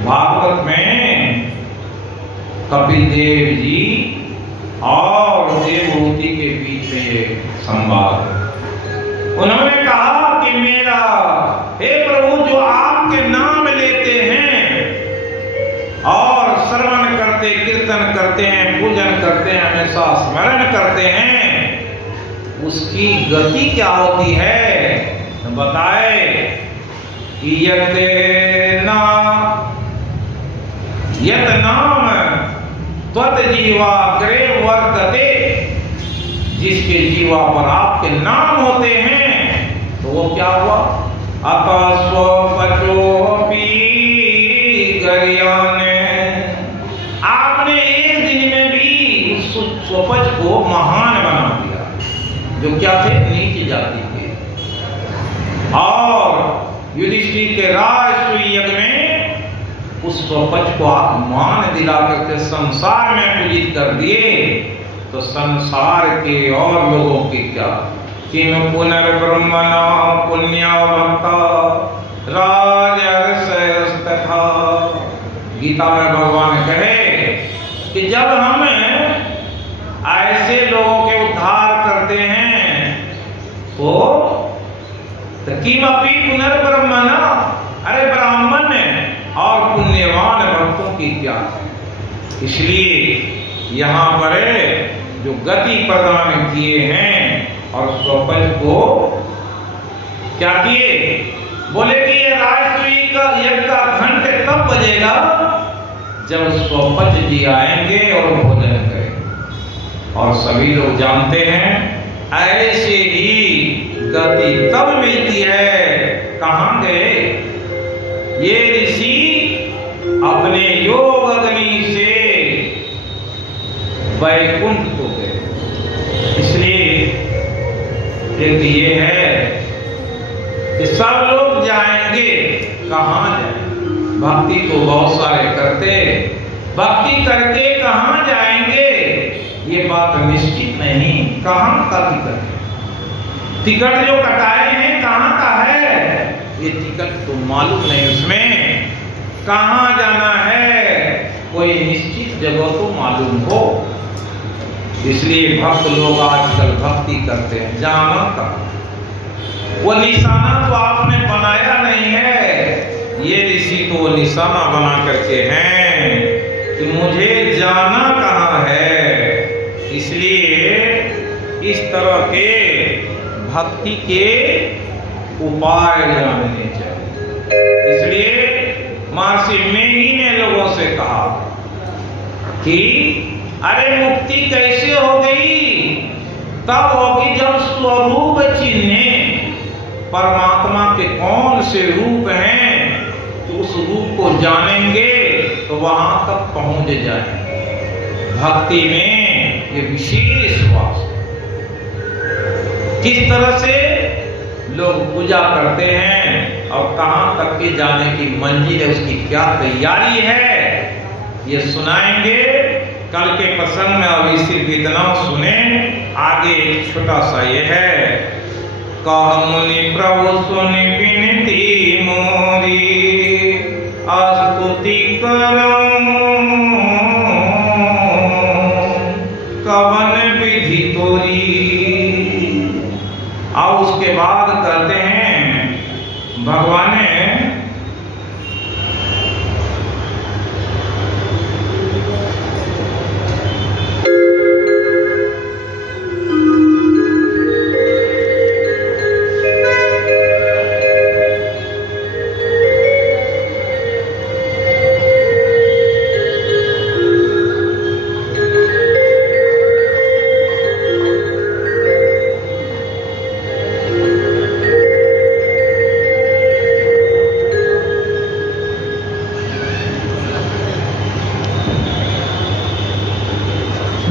भागवत कपिल देव जी और देवहूति के बीच में ये संवाद है। उन्होंने कहा कि मेरा हे प्रभु, जो आपके नाम लेते हैं और श्रवण करते, कीर्तन करते हैं, पूजन करते हैं, हमेशा स्मरण करते हैं, उसकी गति क्या होती है तो बताए कि यत नाम त्वत जीवाग्रे वर्तते, जिसके जीवा पर आपके नाम होते हैं तो वो क्या हुआ, अपस्वपचोपि गरियाने, आपने एक दिन में भी उस स्वपच को महान बना दिया, जो क्या थे, नीच जाति के। और युधिष्ठिर के राजसूय यज्ञ में उस स्वपच को आप मान दिला करके संसार में पूजित कर दिए, तो संसार के और लोगों की क्या, किम पुनर्ब्रह्मणा पुण्या भक्ता राजर्षयस्तथा। गीता में भगवान कहे कि जब हम ऐसे लोगों के उद्धार करते हैं तो किमपि पुनर्ब्रह्मणा, अरे ब्राह्मण और पुण्यवान भक्तों की क्या। इसलिए यहाँ पर जो गति प्रदान किए हैं और स्वपच को क्या किए, बोले कि ये राजसूय का यज्ञ का घंट तब बजेगा जब स्वपच जी आएंगे और भोजन करेंगे। और सभी लोग जानते हैं ऐसे ही गति तब मिलती है, कहाँ गए ये ऋषि, अपने योग अग्नि से वैकुंठ को गए। इसलिए एक ये है कि सब लोग जाएंगे, कहाँ जाए, भक्ति तो बहुत सारे करते, भक्ति करके कहाँ जाएंगे ये बात निश्चित नहीं, कहाँ का टिकट जो कटाए हैं कहाँ का है ये टिकट तो मालूम नहीं, उसमें कहाँ जाना है कोई निश्चित जगह तो मालूम हो। इसलिए भक्त लोग आजकल भक्ति करते हैं, जाना का वो निशाना तो आपने बनाया नहीं है, ये ऋषि तो वो निशाना बना करके हैं कि मुझे जाना कहाँ है। इसलिए इस तरह के भक्ति के उपाय जानने चाहिए। इसलिए महर्षि मेघी ने लोगों से कहा कि अरे मुक्ति कैसे हो गई, तब होगी जब स्वरूप चिन्हे, परमात्मा के कौन से रूप हैं तो उस रूप को जानेंगे तो वहां तक पहुंच जाएंगे। भक्ति में ये विशेष वास, किस तरह से लोग पूजा करते हैं और कहां तक के जाने की मंजिल है, उसकी क्या तैयारी है, ये सुनाएंगे कल के प्रसंग में। अभी सिर्फ इतना सुने, आगे एक छोटा सा ये है, कह मुनि प्रभु सुनि विनती मोरी, स्तुति करऊं कवन विधि तोरी। और उसके बाद कहते हैं भगवान ने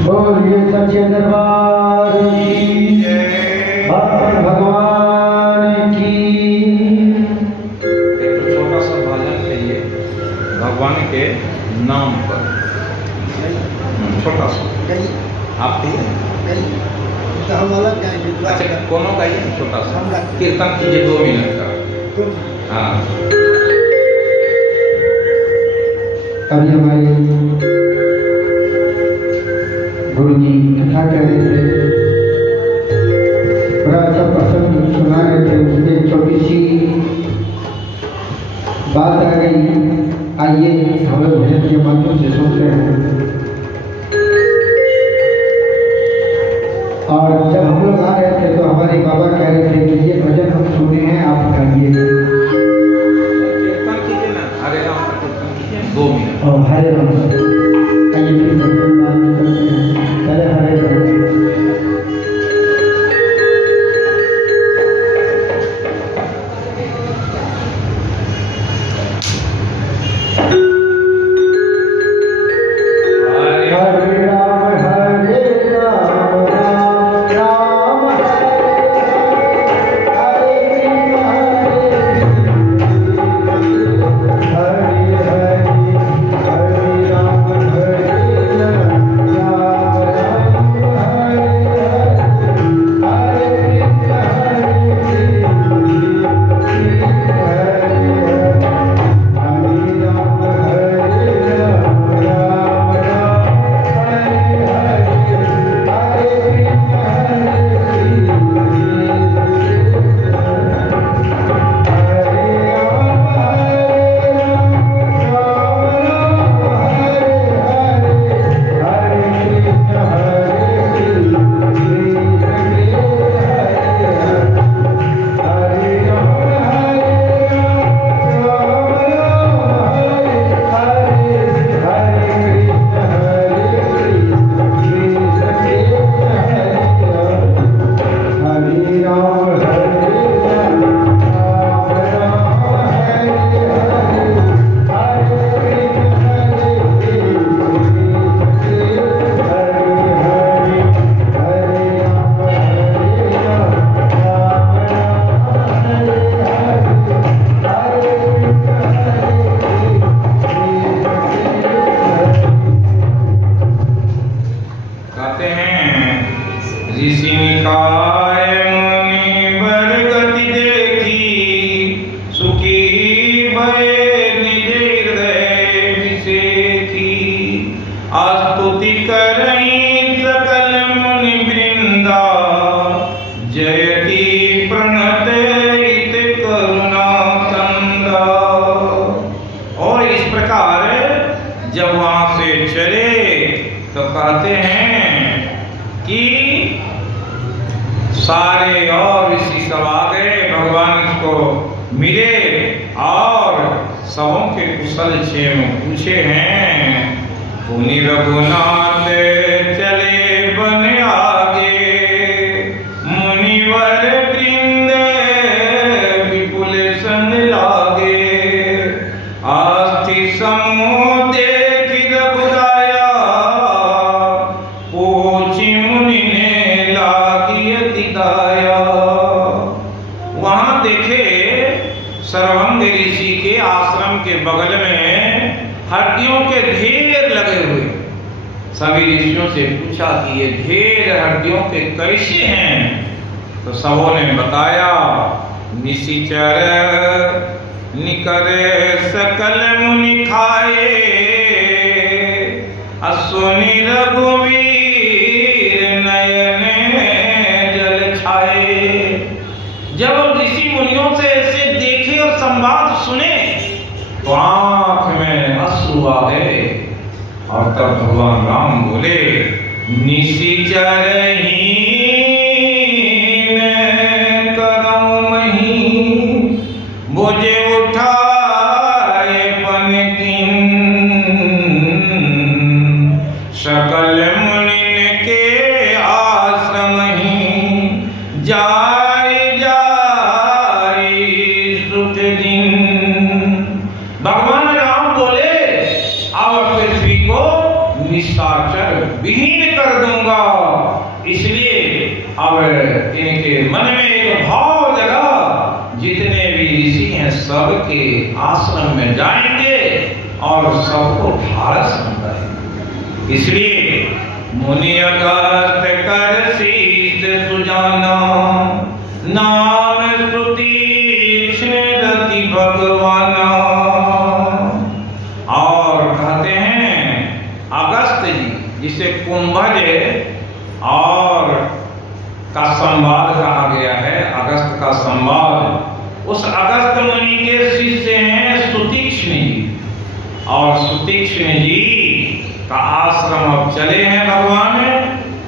बोलिए सच्चे दरबार की जय, भगवान की। एक छोटा सा भजन कहिए भगवान के नाम पर, छोटा सा आप अच्छा कोनो गाइए, छोटा सा कीर्तन कीजिए 2 मिनट का। हाँ अभी हमारी जी कथा कह रहे थे, बड़ा अच्छा प्रसंग सुना रहे थे। उसमें छोटी सी बात आ गई, आइए हम लोग भजन के माध्यम से सुनते हैं। और जब हम लोग आ रहे थे तो हमारे बाबा कह रहे थे कि ये भजन हम सुने हैं, आप गाइए। कीर्तन कीजिए ना, हरे राम का कीर्तन कीजिए 2 मिनट। और हरे राम, आइए फिर भजन गान करते हैं। पहले हरे राम। ऋषि निकाय मुनि बर गति देखी, सुखी भये निज हृदय विसेखी। स्तुति करई सकल मुनि वृंदा, जयति प्रणत हित करुणा कंदा। और इस प्रकार जब वहां से चले तो कहते हैं कि सारे और ऋषि सब आ गए, भगवान इसको मिले और सबों के कुशल क्षेम पूछे हैं। मुनि रघुनाथ चले बन आगे, मुनिवर वृंद विपुल संग लागे। अस्थि समूह देख रघुराया, पूछी मुनि ने लागी अति दाया। वहां देखे सर्वंग ऋषि के आश्रम के बगल में हड्डियों के ढेर लगे हुए। सभी ऋषियों से पूछा कि ये ढेर हड्डियों के कैसे हैं? तो सबों ने बताया, निशिचर निकर सकल मुनि खाए, असुनि रघुवीर नयन जल छाए। जब ऋषि मुनियों से ऐसे देखे और संवाद सुने तो आंख में अश्रु आ गए। और तब भगवान राम बोले, निशिचरहीन करऊं मही, बोझे उठाए पन किन। सकल मुनिन के आश्रम ही, जाय जाय सुख दिन। भगवान राम बोले, अब पृथ्वी को निशाचर विहीन कर दूंगा। इसलिए अब इनके मन में एक भाव जगा, जितने भी ऋषि हैं सबके आश्रम में जाएंगे और सबको भारत समझाएंगे। इसलिए मुनि अगस्त कर शीश सुजाना, नाम स्तुति रति भगवाना। और कहते हैं अगस्त जी जिसे कुंभज और का संवाद कहा गया है, अगस्त का संवाद, उस अगस्त मुनि के शिष्य हैं सुतीक्ष्ण जी। और सुतीक्ष्ण जी का आश्रम अब चले हैं भगवान।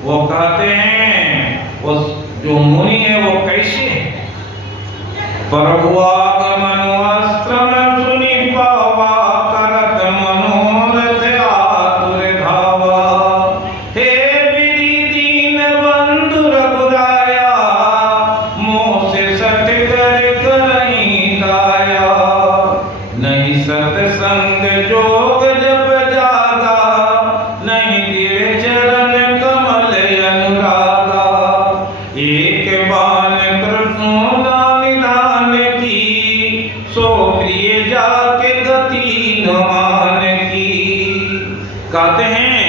वो कहते हैं उस जो मुनि है वो कैसे है? परवागमन वस्त्रम सुनि पावा करत मनोरथ आतुर धावा। हे विधि दीन बंधु रघुराया, मोह से सट कर करहीं दाया। नहीं सत्संग जोग जप जागा, नहीं दिल चरण कमल अनुरागा। एक बान कृष्ण निधान की, सो प्रिय जाके गति न मान की। कहते हैं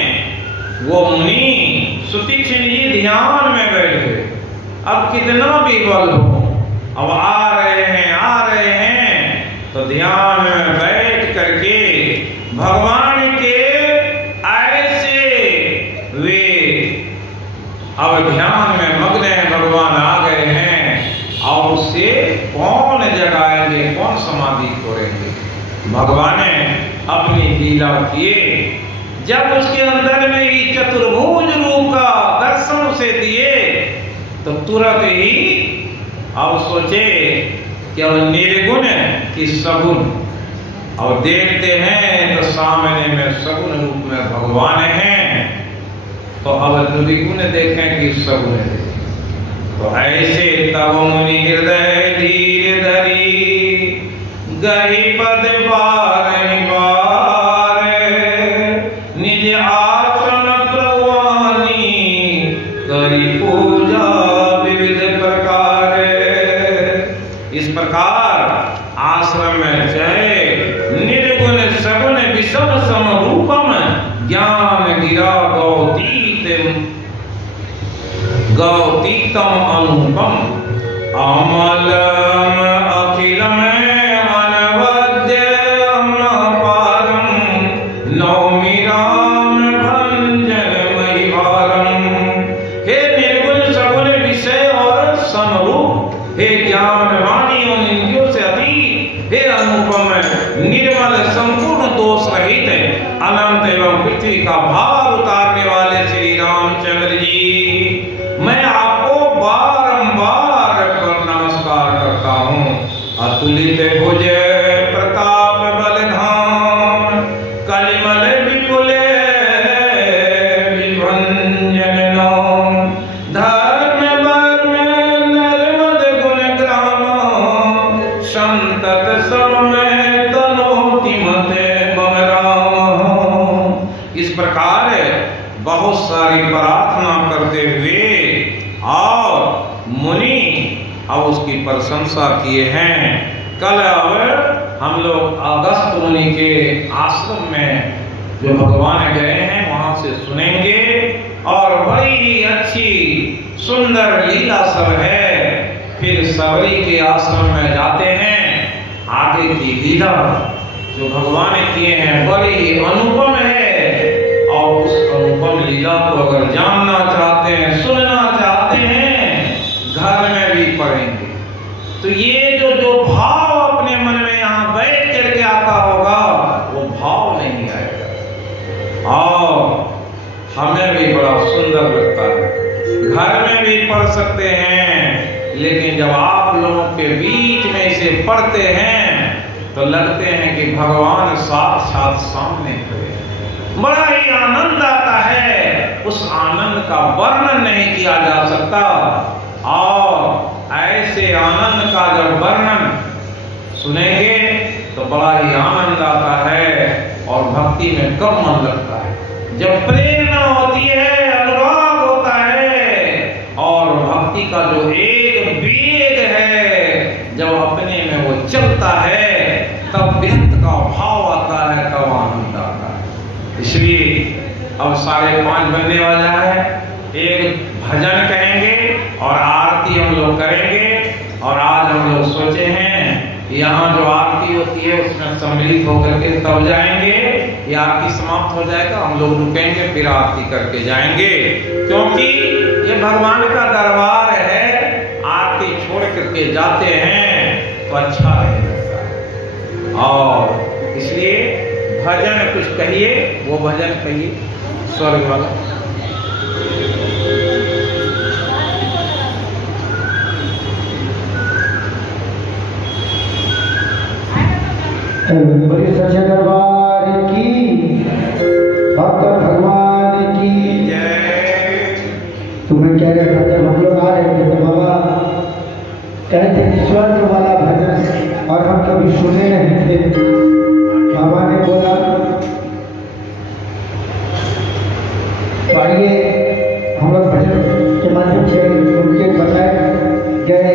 वो मुनि सुतीक्ष्ण जी ध्यान में बैठ गए। अब कितना भी बल हो, अब आ रहे हैं तो ध्यान में बैठ करके भगवान के ऐसे वे अब ध्यान में मग्न है, भगवान आ गए हैं। और उससे कौन जगाएंगे, कौन समाधि तोड़ेंगे? भगवान ने अपनी लीला किए। जब उसके अंदर में ही चतुर्भुज रूप का दर्शन उसे दिए तो तुरंत ही अब सोचे कि अब निर्गुण कि सगुण। और देखते हैं तो सामने में सगुण रूप में भगवान हैं, तो अब निर्गुण देखें कि सगुण है। तो ऐसे तब मुनि हृदय धीर धरी, गही पद बारहि बार। निज आश्रम प्रवानी, करी पूजा विविध प्रकार। इस प्रकार आश्रम में जय निर्गुण सगुण विषम समरूपम, ज्ञान गिरा गौतीतम अनुपम। अमलम अखिलम अनवद्यम पारम, नौमि राम भंजन महिभारम। हे निर्गुण सगुण विषय और समरूप, हे ज्ञान वाणी और इंद्रियों से अतीत, हे अनुपम निर्मल संपूर्ण दोष रहित अनंत एवं पृथ्वी का भार उतारने वाले श्री रामचंद्र जी, मैं आपको बारंबार नमस्कार करता हूँ। अतुलित भुज प्रताप बलधाम, कलिमल विपुल विभंजन नाम। धर्म वर्म नर्मद गुण ग्राम, संतत समय तनोति मते बम राम। इस प्रकार बहुत सारी प्रार्थना करते हुए और मुनि अब उसकी प्रशंसा किए हैं। कल अब हम लोग अगस्त मुनि के आश्रम में जो भगवान गए हैं वहां से सुनेंगे। और बड़ी ही अच्छी सुंदर लीला सब है। फिर सबरी के आश्रम में जाते हैं। आगे की लीला जो भगवान ने किए हैं बड़ी ही अनुपम है। और उस अनुपम लीला को अगर जानना चाहते हैं, सुनना चाहते हैं, घर में भी पढ़ेंगे तो ये जो भाव अपने मन में यहाँ बैठ करके आता होगा वो भाव नहीं आएगा। और हमें भी बड़ा सुंदर लगता है। घर में भी पढ़ सकते हैं, लेकिन जब आप लोगों के बीच में इसे पढ़ते हैं तो लगते हैं कि भगवान साक्षात सामने खड़े हैं। बड़ा ही आनंद आता है। उस आनंद का वर्णन नहीं किया जा सकता। और ऐसे आनंद का जब वर्णन सुनेंगे तो बड़ा ही आनंद आता है। और भक्ति में कब मन लगता है? जब प्रेरणा होती है, अनुराग होता है। और भक्ति का जो एक वेग है, जब अपने में वो चलता है तब व्यक्त का भाव आता है, तब आनंद आता है। इसलिए अब 5:30 बनने वाला है। एक भजन कहेंगे और आरती हम लोग करेंगे। और आज हम लोग सोचे हैं यहाँ जो आरती होती है उसमें सम्मिलित होकर के तब जाएंगे। ये आरती समाप्त हो जाएगा, हम लोग रुकेंगे, फिर आरती करके जाएंगे, क्योंकि ये भगवान का दरबार है। आरती छोड़ करके जाते हैं तो अच्छा नहीं लगता। और इसलिए भजन कुछ कहिए, वो भजन कहिए स्वर्ग वाला। बड़ी सच्चे दरबार की, भक्त भगवान की जय। तुम्हें क्या कहते, जब हम लोग आ रहे थे तो बाबा कहते थे स्वर्ग वाला भजन, और हम कभी सुने नहीं थे। बाबा ने बोला तो आइए हम लोग भजन के माध्यम से उनके बताए गए